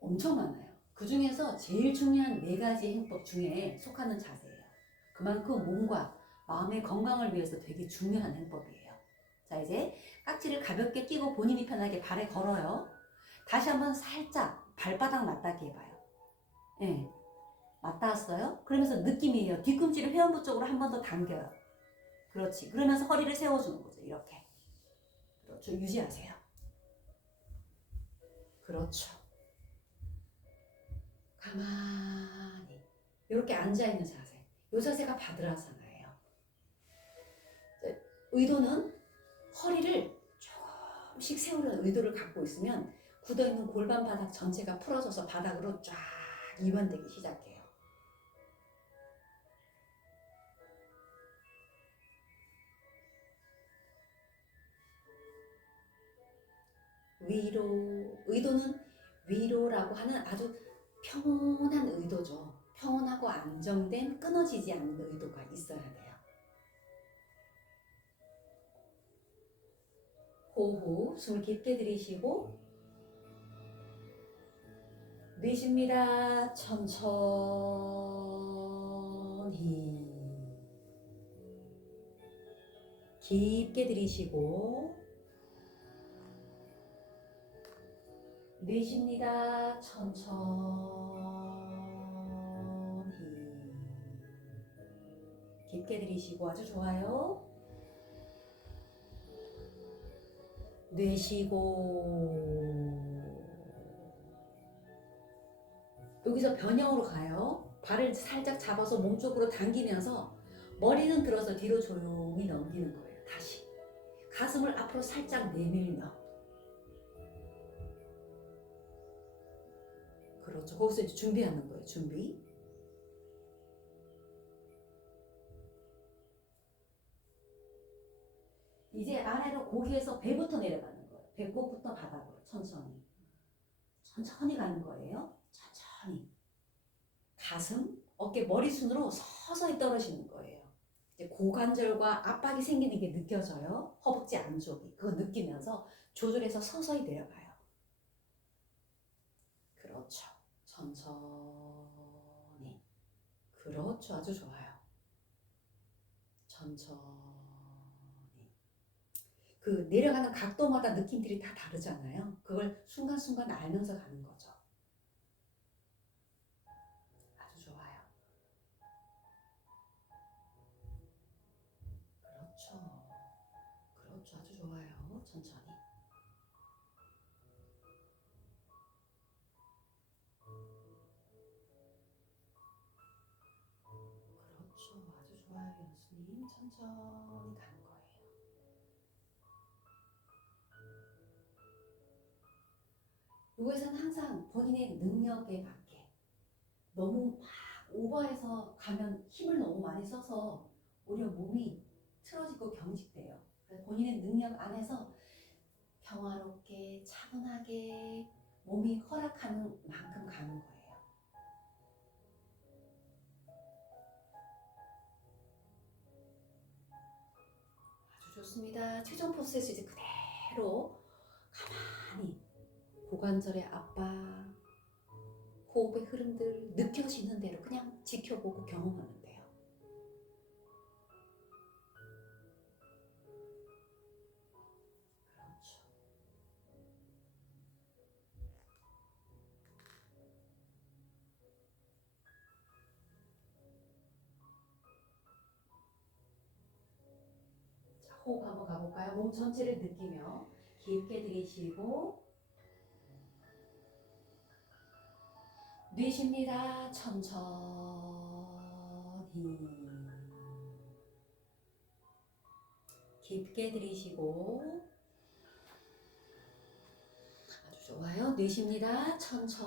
엄청 많아요. 그 중에서 제일 중요한 4가지 행법 중에 속하는 자세예요. 그만큼 몸과 마음의 건강을 위해서 되게 중요한 행법이에요. 자, 이제 깍지를 가볍게 끼고 본인이 편하게 발에 걸어요. 다시 한번 살짝 발바닥 맞닿게 해봐요. 네, 맞닿았어요? 그러면서 느낌이에요. 뒤꿈치를 회원부 쪽으로 한 번 더 당겨요. 그렇지. 그러면서 허리를 세워주는 거죠. 이렇게. 그렇죠. 유지하세요. 그렇죠. 가만히 이렇게 앉아있는 자세. 이 자세가 바드라사나예요. 의도는 허리를 조금씩 세우려는 의도를 갖고 있으면 굳어있는 골반 바닥 전체가 풀어져서 바닥으로 쫙 이완되기 시작해요. 의도는 위로라고 하는 아주 평온한 의도죠. 평온하고 안정된 끊어지지 않는 의도가 있어야 돼요. 호흡, 숨을 깊게 들이쉬고 내쉽니다. 천천히 깊게 들이쉬고 내쉽니다. 천천히 깊게 들이쉬고 아주 좋아요. 내쉬고 여기서 변형으로 가요. 발을 살짝 잡아서 몸 쪽으로 당기면서 머리는 들어서 뒤로 조용히 넘기는 거예요. 다시 가슴을 앞으로 살짝 내밀며 그렇죠. 거기서 이제 준비하는 거예요. 준비. 이제 아래로 고기에서 배부터 내려가는 거예요. 배꼽부터 바닥으로 천천히. 천천히 가는 거예요. 천천히. 가슴, 어깨, 머리순으로 서서히 떨어지는 거예요. 이제 고관절과 압박이 생기는 게 느껴져요. 허벅지 안쪽이. 그거 느끼면서 조절해서 서서히 내려가요. 그렇죠. 천천히. 그렇죠. 아주 좋아요. 천천히. 그 내려가는 각도마다 느낌들이 다 다르잖아요. 그걸 순간순간 알면서 가는 거죠. 아주 좋아요. 그렇죠. 그렇죠. 아주 좋아요. 천천히. 그렇죠. 아주 좋아요. 연수님. 천천히 가는 거예요. 이것은 항상 본인의 능력에 맞게 너무 막 오버해서 가면 힘을 너무 많이 써서 오히려 몸이 틀어지고 경직돼요. 그래서 본인의 능력 안에서 평화롭게 차분하게 몸이 허락하는 만큼 가는 거예요. 아주 좋습니다. 최종 포스에서 이제 그대로 가만히 고관절의 압박, 호흡의 흐름들 느껴지는 대로 그냥 지켜보고 경험하면 돼요. 그렇죠. 자, 호흡 한번 가볼까요? 몸 전체를 느끼며 깊게 들이쉬고 내쉽니다. 천천히 깊게 들이쉬고 아주 좋아요. 내쉽니다. 천천히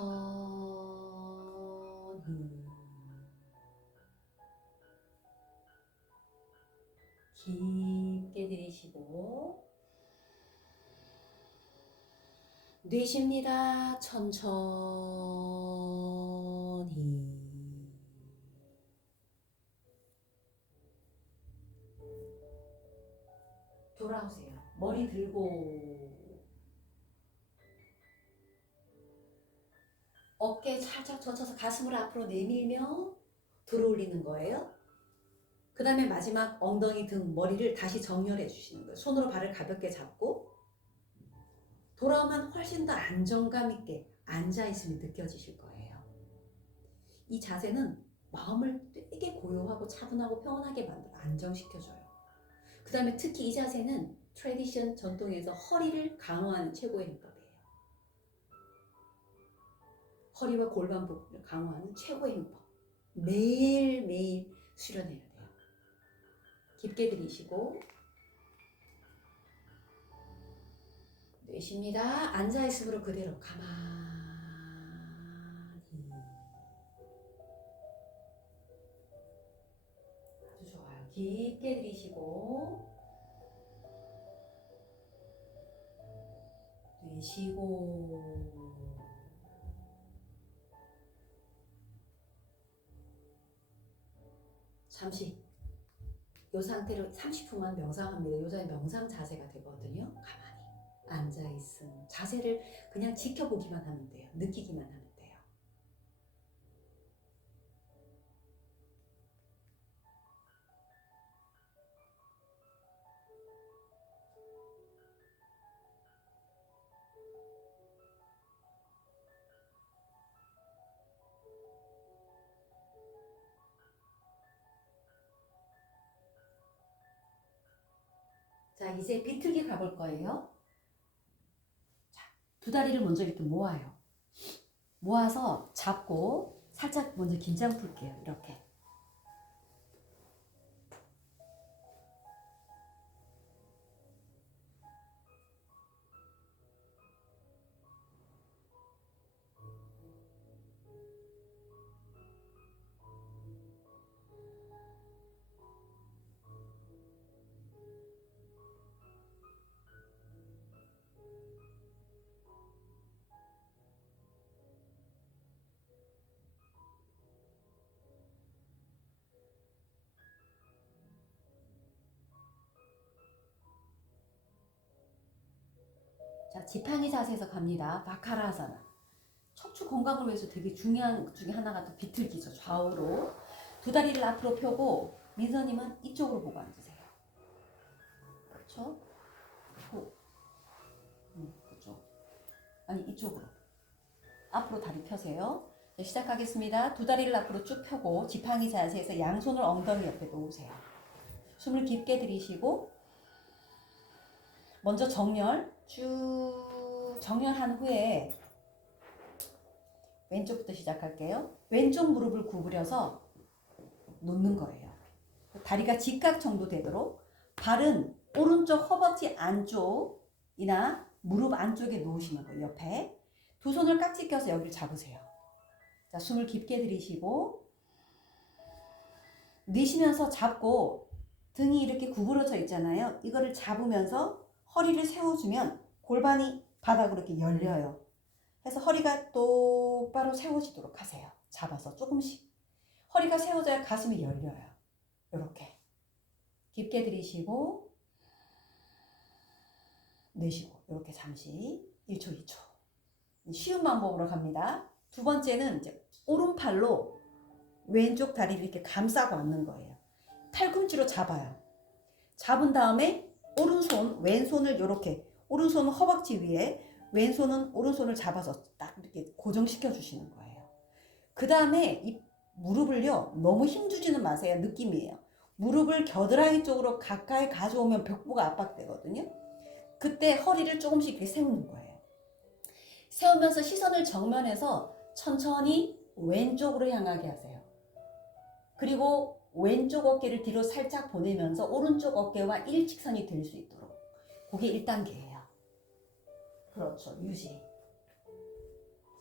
깊게 들이쉬고 내쉽니다. 천천히 돌아오세요. 머리 들고 어깨 살짝 젖혀서 가슴을 앞으로 내밀며 들어올리는 거예요. 그 다음에 마지막 엉덩이, 등, 머리를 다시 정렬해 주시는 거예요. 손으로 발을 가볍게 잡고 돌아오면 훨씬 더 안정감 있게 앉아있음이 느껴지실 거예요. 이 자세는 마음을 되게 고요하고 차분하고 평온하게 만들어 안정시켜줘요. 그 다음에 특히 이 자세는 트래디션 전통에서 허리를 강화하는 최고의 해법이에요. 허리와 골반 부분을 강화하는 최고의 해법. 매일매일 수련해야 돼요. 깊게 들이쉬고 내쉽니다. 앉아있음으로 그대로 가만히 아주 좋아요. 깊게 들이쉬고 내쉬고 잠시 이 상태로 30분만 명상합니다. 이 자세 명상 자세가 되거든요. 가만히 앉아있음. 자세를 그냥 지켜보기만 하면 돼요. 느끼기만 하면 돼요. 자, 이제 비틀기 가볼 거예요. 자, 두 다리를 먼저 이렇게 모아요. 모아서 잡고 살짝 먼저 긴장 풀게요. 이렇게. 자, 지팡이 자세에서 갑니다. 바카라하사나. 척추 건강을 위해서 되게 중요한 것 중에 하나가 또 비틀기죠. 좌우로. 두 다리를 앞으로 펴고 민서님은 이쪽으로 보고 앉으세요. 그렇죠? 그렇죠. 아니, 이쪽으로. 앞으로 다리 펴세요. 자, 시작하겠습니다. 두 다리를 앞으로 쭉 펴고 지팡이 자세에서 양손을 엉덩이 옆에 놓으세요. 숨을 깊게 들이쉬고 먼저 정렬 쭉 정렬한 후에 왼쪽부터 시작할게요. 왼쪽 무릎을 구부려서 놓는 거예요. 다리가 직각 정도 되도록 발은 오른쪽 허벅지 안쪽이나 무릎 안쪽에 놓으시는 거예요. 옆에 두 손을 깍지 껴서 여기를 잡으세요. 자, 숨을 깊게 들이쉬고 내쉬면서 잡고 등이 이렇게 구부러져 있잖아요. 이거를 잡으면서 허리를 세워주면 골반이 바닥으로 이렇게 열려요. 그래서 허리가 똑바로 세워지도록 하세요. 잡아서 조금씩. 허리가 세워져야 가슴이 열려요. 이렇게. 깊게 들이쉬고 내쉬고 이렇게 잠시 1초 2초. 쉬운 방법으로 갑니다. 두 번째는 이제 오른팔로 왼쪽 다리를 이렇게 감싸고 앉는 거예요. 팔꿈치로 잡아요. 잡은 다음에 오른손, 왼손을 이렇게 오른손은 허벅지 위에 왼손은 오른손을 잡아서 딱 이렇게 고정시켜 주시는 거예요. 그 다음에 이 무릎을요 너무 힘주지는 마세요. 느낌이에요. 무릎을 겨드랑이 쪽으로 가까이 가져오면 벽부가 압박되거든요. 그때 허리를 조금씩 이렇게 세우는 거예요. 세우면서 시선을 정면에서 천천히 왼쪽으로 향하게 하세요. 그리고 왼쪽 어깨를 뒤로 살짝 보내면서 오른쪽 어깨와 일직선이 될 수 있도록. 그게 1단계예요. 그렇죠. 유지.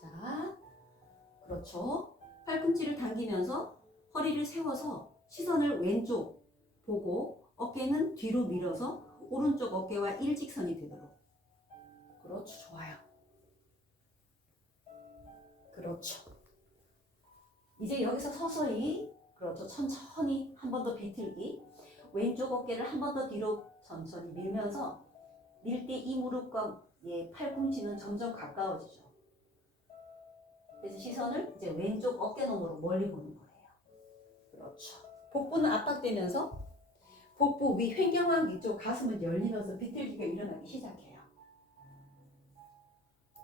자, 그렇죠. 팔꿈치를 당기면서 허리를 세워서 시선을 왼쪽 보고 어깨는 뒤로 밀어서 오른쪽 어깨와 일직선이 되도록. 그렇죠. 좋아요. 그렇죠. 이제 여기서 서서히 그렇죠. 천천히 한 번 더 비틀기. 왼쪽 어깨를 한 번 더 뒤로 천천히 밀면서 밀 때 이 무릎과 팔꿈치는 점점 가까워지죠. 그래서 시선을 이제 왼쪽 어깨너머로 멀리 보는 거예요. 그렇죠. 복부는 압박되면서 복부 위 횡격막 위쪽 가슴은 열리면서 비틀기가 일어나기 시작해요.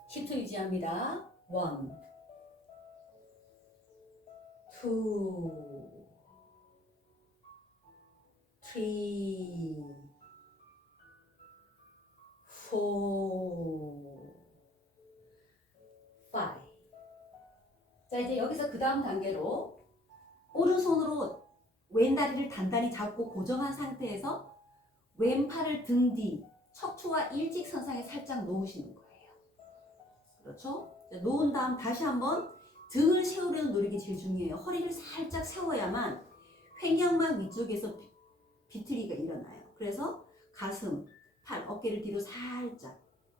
10초 유지합니다. 1 2 3 4 5 자, 이제 여기서 그 다음 단계로 오른손으로 왼다리를 단단히 잡고 고정한 상태에서 왼팔을 등 뒤 척추와 일직선상에 살짝 놓으시는 거예요. 그렇죠? 자, 놓은 다음 다시 한번 등을 세우려는 노력이 제일 중요해요. 허리를 살짝 세워야만 횡격막 위쪽에서 비틀기가 일어나요. 그래서 가슴, 팔, 어깨를 뒤로 살짝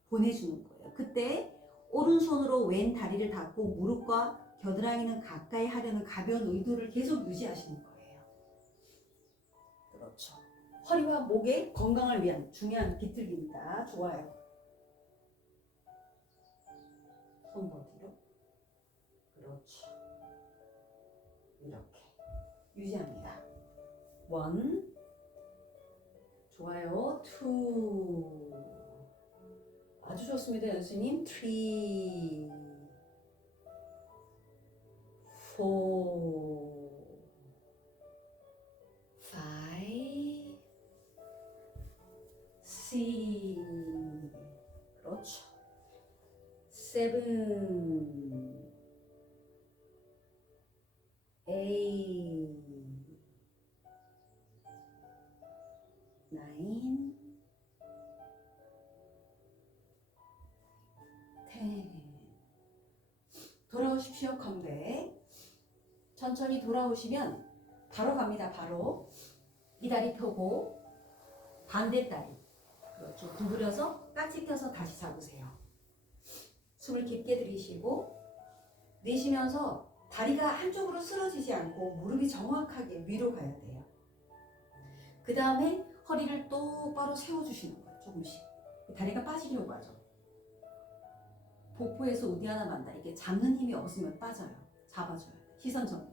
보내주는 거예요. 그때 오른손으로 왼 다리를 닫고 무릎과 겨드랑이는 가까이 하려는 가벼운 의도를 계속 유지하시는 거예요. 그렇죠. 허리와 목의 건강을 위한 중요한 비틀기입니다. 좋아요. 손 버디로. 그렇죠. 이렇게 유지합니다. 1, 좋아요. 2, 아주 좋습니다, 연수님. 3, 4, 5, C, 그렇죠. 7, 8, 9, 10. 돌아오십시오, 컴백. 천천히 돌아오시면 바로 갑니다, 바로. 이 다리 펴고 반대 다리. 그렇죠. 구부려서 깍지 껴서 다시 잡으세요. 숨을 깊게 들이쉬고 내쉬면서 다리가 한쪽으로 쓰러지지 않고 무릎이 정확하게 위로 가야 돼요. 그 다음에 허리를 똑바로 세워주시는 거예요. 조금씩. 다리가 빠지려고 하죠. 복부에서 어디 하나 만다. 이게 잡는 힘이 없으면 빠져요. 잡아줘야 돼. 시선 정면.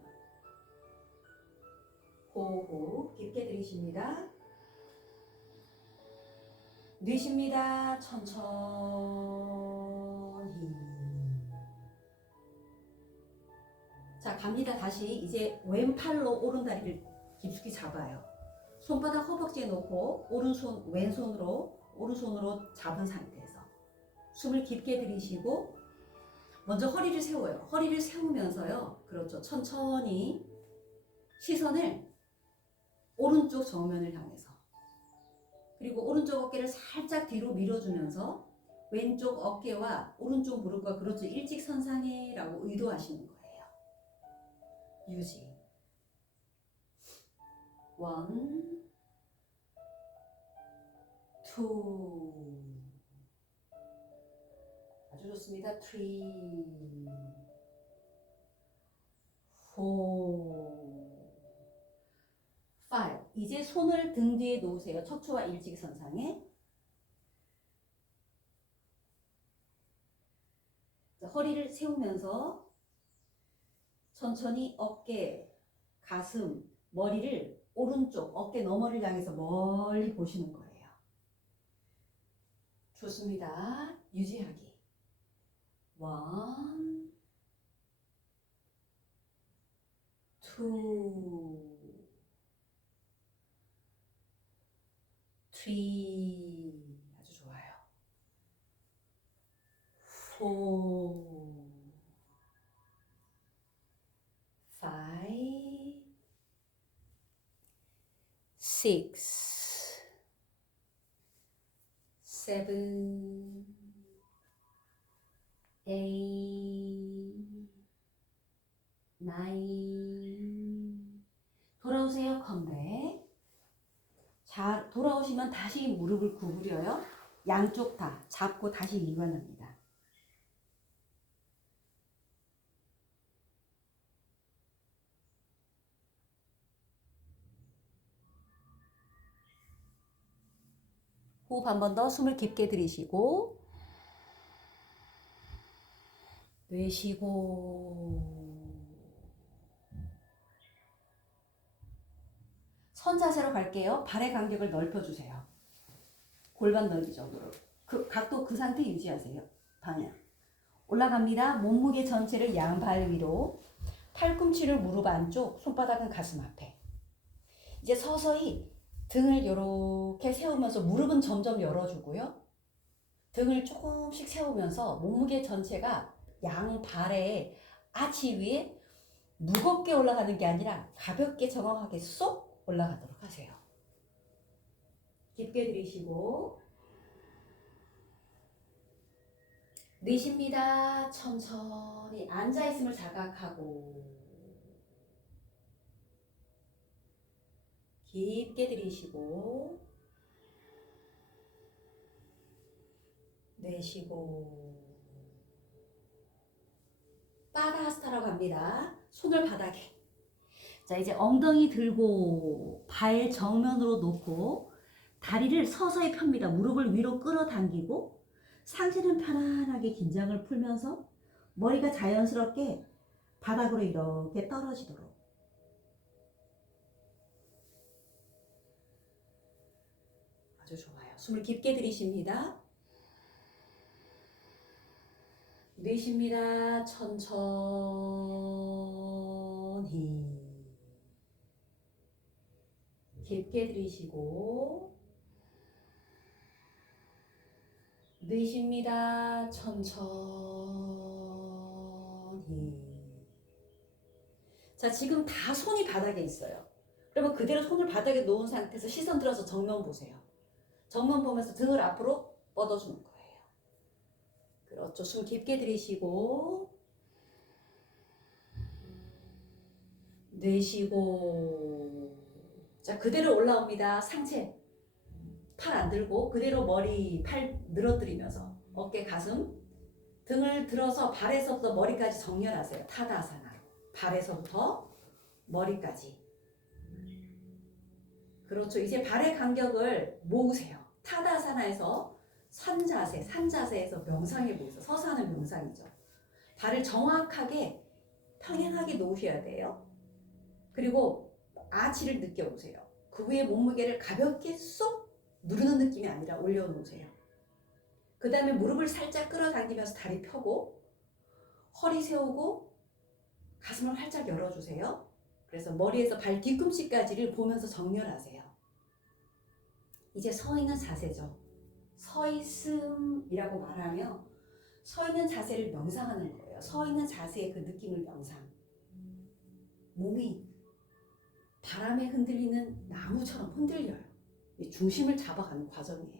호흡 깊게 들이쉽니다. 내쉽니다. 천천히. 자, 갑니다. 다시 이제 왼팔로 오른다리를 깊숙이 잡아요. 손바닥 허벅지에 놓고 오른손으로 잡은 상태에서 숨을 깊게 들이쉬고 먼저 허리를 세워요. 허리를 세우면서요. 그렇죠. 천천히 시선을 오른쪽 정면을 향해서 그리고 오른쪽 어깨를 살짝 뒤로 밀어주면서 왼쪽 어깨와 오른쪽 무릎과 그렇죠. 일직선상에라고 의도하시는 거예요. 유지. 1, 2, 아주 좋습니다. 3, 4, 5. 이제 손을 등 뒤에 놓으세요. 척추와 일직선상에. 자, 허리를 세우면서 천천히 어깨, 가슴, 머리를 오른쪽 어깨 너머를 향해서 멀리 보시는 거예요. 좋습니다. 유지하기. 1, 2, 3, 아주 좋아요. 4, 5, 6, 7, 8, 9. 돌아오세요. 컴백. 자, 돌아오시면 다시 무릎을 구부려요. 양쪽 다 잡고 다시 일관합니다. 호흡 한 번 더. 숨을 깊게 들이쉬고 내쉬고 선 자세로 갈게요. 발의 간격을 넓혀주세요. 골반 넓이 정도로. 그 각도 그 상태 유지하세요. 방향. 올라갑니다. 몸무게 전체를 양발 위로. 팔꿈치를 무릎 안쪽, 손바닥은 가슴 앞에. 이제 서서히 등을 이렇게 세우면서 무릎은 점점 열어주고요. 등을 조금씩 세우면서 몸무게 전체가 양발의 아치 위에 무겁게 올라가는 게 아니라 가볍게 정확하게 쏙 올라가도록 하세요. 깊게 들이쉬고 내쉽니다. 천천히 앉아있음을 자각하고 깊게 들이쉬고 내쉬고 따다하스타라고 합니다. 손을 바닥에. 자, 이제 엉덩이 들고 발 정면으로 놓고 다리를 서서히 펴니다. 무릎을 위로 끌어당기고 상체는 편안하게 긴장을 풀면서 머리가 자연스럽게 바닥으로 이렇게 떨어지도록. 아주 좋아요. 숨을 깊게 들이쉽니다. 내쉽니다. 천천히. 깊게 들이쉬고 내쉽니다. 천천히. 자, 지금 다 손이 바닥에 있어요. 그러면 그대로 손을 바닥에 놓은 상태에서 시선 들어서 정면 보세요. 정면 보면서 등을 앞으로 뻗어주는 거예요. 그렇죠. 숨 깊게 들이쉬고 내쉬고. 자, 그대로 올라옵니다. 상체 팔 안 들고 그대로 머리 팔 늘어뜨리면서 어깨 가슴 등을 들어서 발에서부터 머리까지 정렬하세요. 타다아사나로 발에서부터 머리까지. 그렇죠. 이제 발의 간격을 모으세요. 타다아사나에서 산자세에서 명상해 보세요. 서서 하는 명상이죠. 발을 정확하게 평행하게 놓으셔야 돼요. 그리고 아치를 느껴보세요. 그 위에 몸무게를 가볍게 쏙 누르는 느낌이 아니라 올려놓으세요. 그 다음에 무릎을 살짝 끌어당기면서 다리 펴고 허리 세우고 가슴을 활짝 열어주세요. 그래서 머리에서 발 뒤꿈치까지를 보면서 정렬하세요. 이제 서 있는 자세죠. 서 있음이라고 말하며 서 있는 자세를 명상하는 거예요. 서 있는 자세의 그 느낌을 명상. 몸이 바람에 흔들리는 나무처럼 흔들려요. 중심을 잡아가는 과정이에요.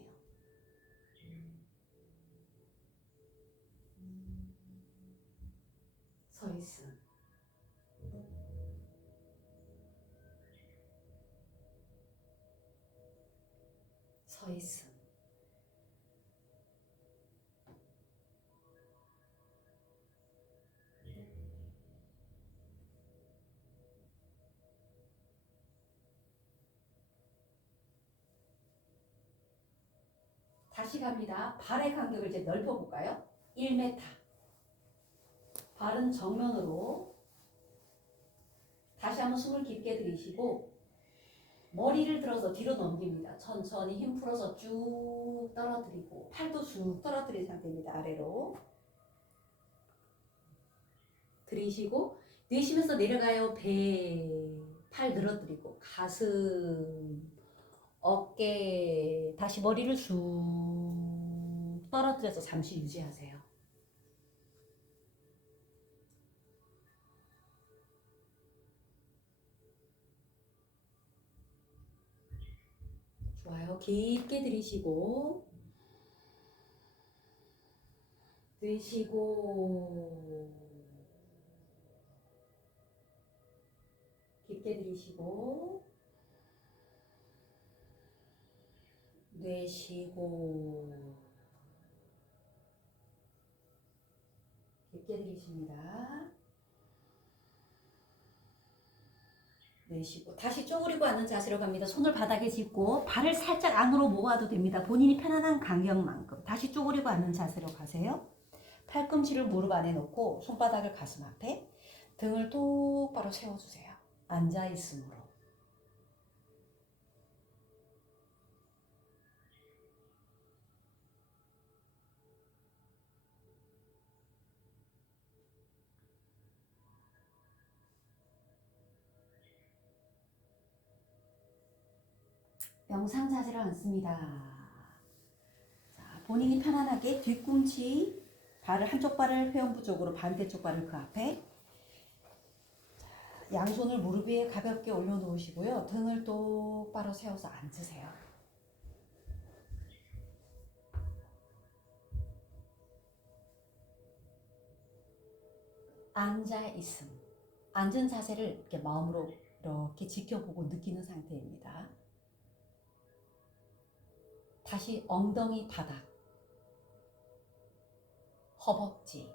서 있음. 서 있음. 다시 갑니다. 발의 간격을 이제 넓혀볼까요? 1m. 발은 정면으로. 다시 한번 숨을 깊게 들이쉬고 머리를 들어서 뒤로 넘깁니다. 천천히 힘 풀어서 쭉 떨어뜨리고 팔도 쭉 떨어뜨린 상태입니다. 아래로. 들이쉬고 내쉬면서 내려가요. 배, 팔 늘어뜨리고 가슴, 어깨, 다시 머리를 쑥 떨어뜨려서 잠시 유지하세요. 좋아요. 깊게 들이쉬고 내쉬고 깊게 들이쉬고 내쉬고 깊게 들이쉽니다. 내쉬고 다시 쪼그리고 앉는 자세로 갑니다. 손을 바닥에 짚고 발을 살짝 안으로 모아도 됩니다. 본인이 편안한 간격만큼. 다시 쪼그리고 앉는 자세로 가세요. 팔꿈치를 무릎 안에 놓고 손바닥을 가슴 앞에 등을 똑바로 세워주세요. 앉아있음으로. 명상 자세로 앉습니다. 자, 본인이 편안하게 뒤꿈치, 발을 한쪽 발을 회원부 쪽으로 반대쪽 발을 그 앞에. 자, 양손을 무릎 위에 가볍게 올려놓으시고요. 등을 똑바로 세워서 앉으세요. 앉아있음. 앉은 자세를 이렇게 마음으로 이렇게 지켜보고 느끼는 상태입니다. 다시 엉덩이 바닥, 허벅지,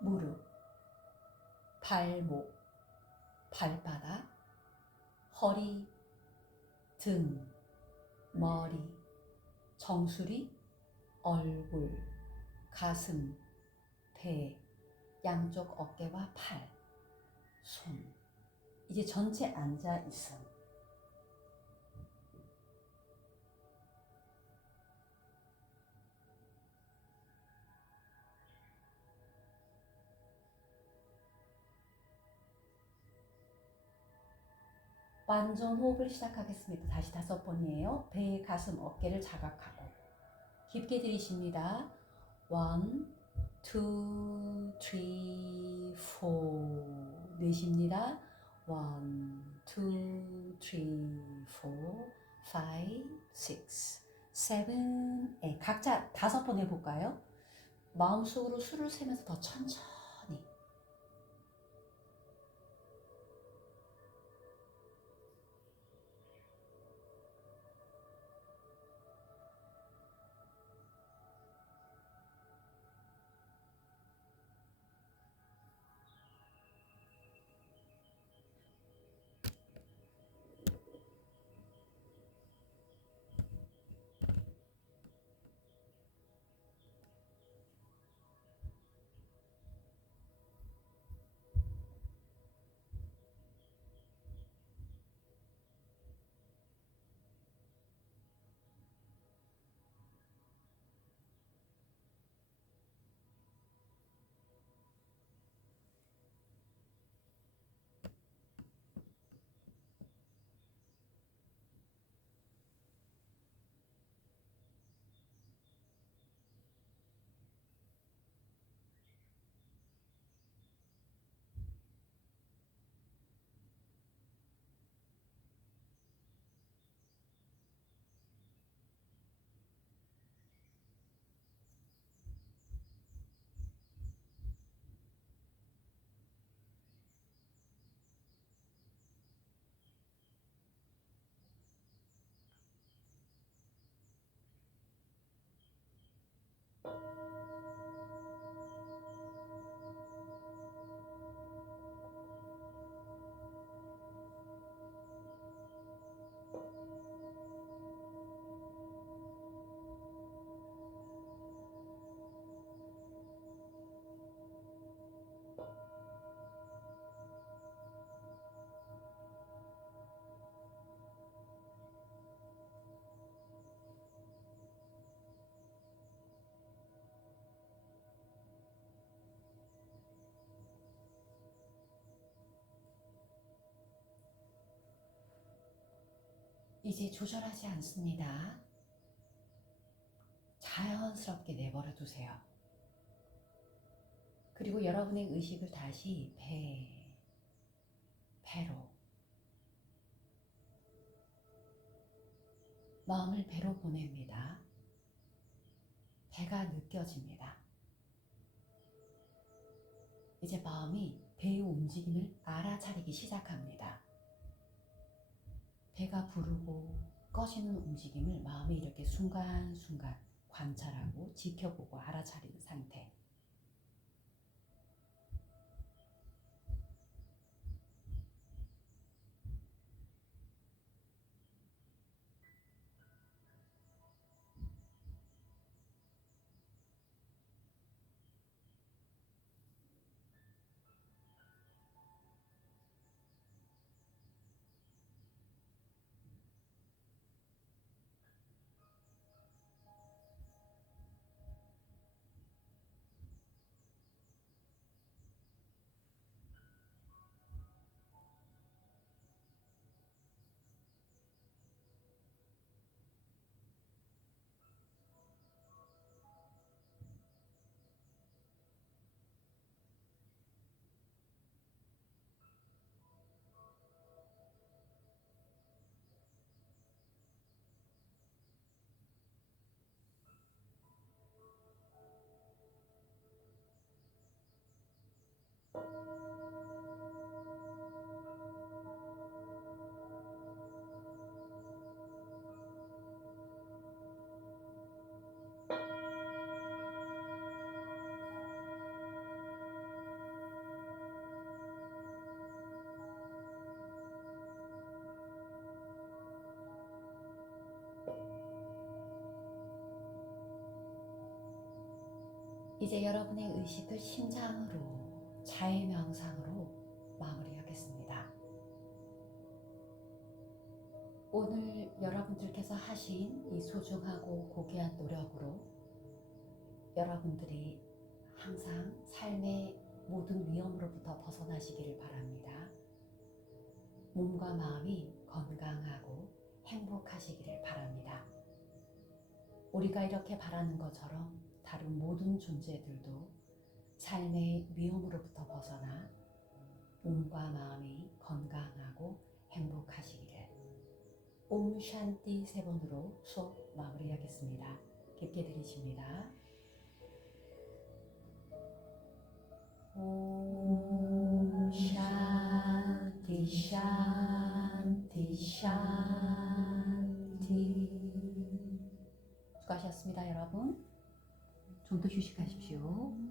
무릎, 발목, 발바닥, 허리, 등, 머리, 정수리, 얼굴, 가슴, 배, 양쪽 어깨와 팔, 손. 이제 전체 앉아 있음. 완전 호흡을 시작하겠습니다. 다시 5번이에요. 배, 가슴, 어깨를 자각하고 깊게 들이쉽니다. 1, 2, 3, 4 내쉽니다. 1, 2, 3, 4, 5, 6, 7, 8 각자 5번 해볼까요? 마음속으로 수를 세면서 더 천천히. 이제 조절하지 않습니다. 자연스럽게 내버려 두세요. 그리고 여러분의 의식을 다시 배로, 마음을 배로 보냅니다. 배가 느껴집니다. 이제 마음이 배의 움직임을 알아차리기 시작합니다. 배가 부르고 꺼지는 움직임을 마음이 이렇게 순간순간 관찰하고 지켜보고 알아차리는 상태. 이제 여러분의 의식을 심장으로 자해명상으로 마무리하겠습니다. 오늘 여러분들께서 하신 이 소중하고 고귀한 노력으로 여러분들이 항상 삶의 모든 위험으로부터 벗어나시기를 바랍니다. 몸과 마음이 건강하고 행복하시기를 바랍니다. 우리가 이렇게 바라는 것처럼 다른 모든 존재들도 삶의 위험으로부터 벗어나 몸과 마음이 건강하고 행복하시기를. 옴 샨티 3번으로 수업 마무리하겠습니다. 깊게 들이쉽니다. 옴 샨티 샨티 샨티. 수고하셨습니다, 여러분. 좀 더 휴식하십시오.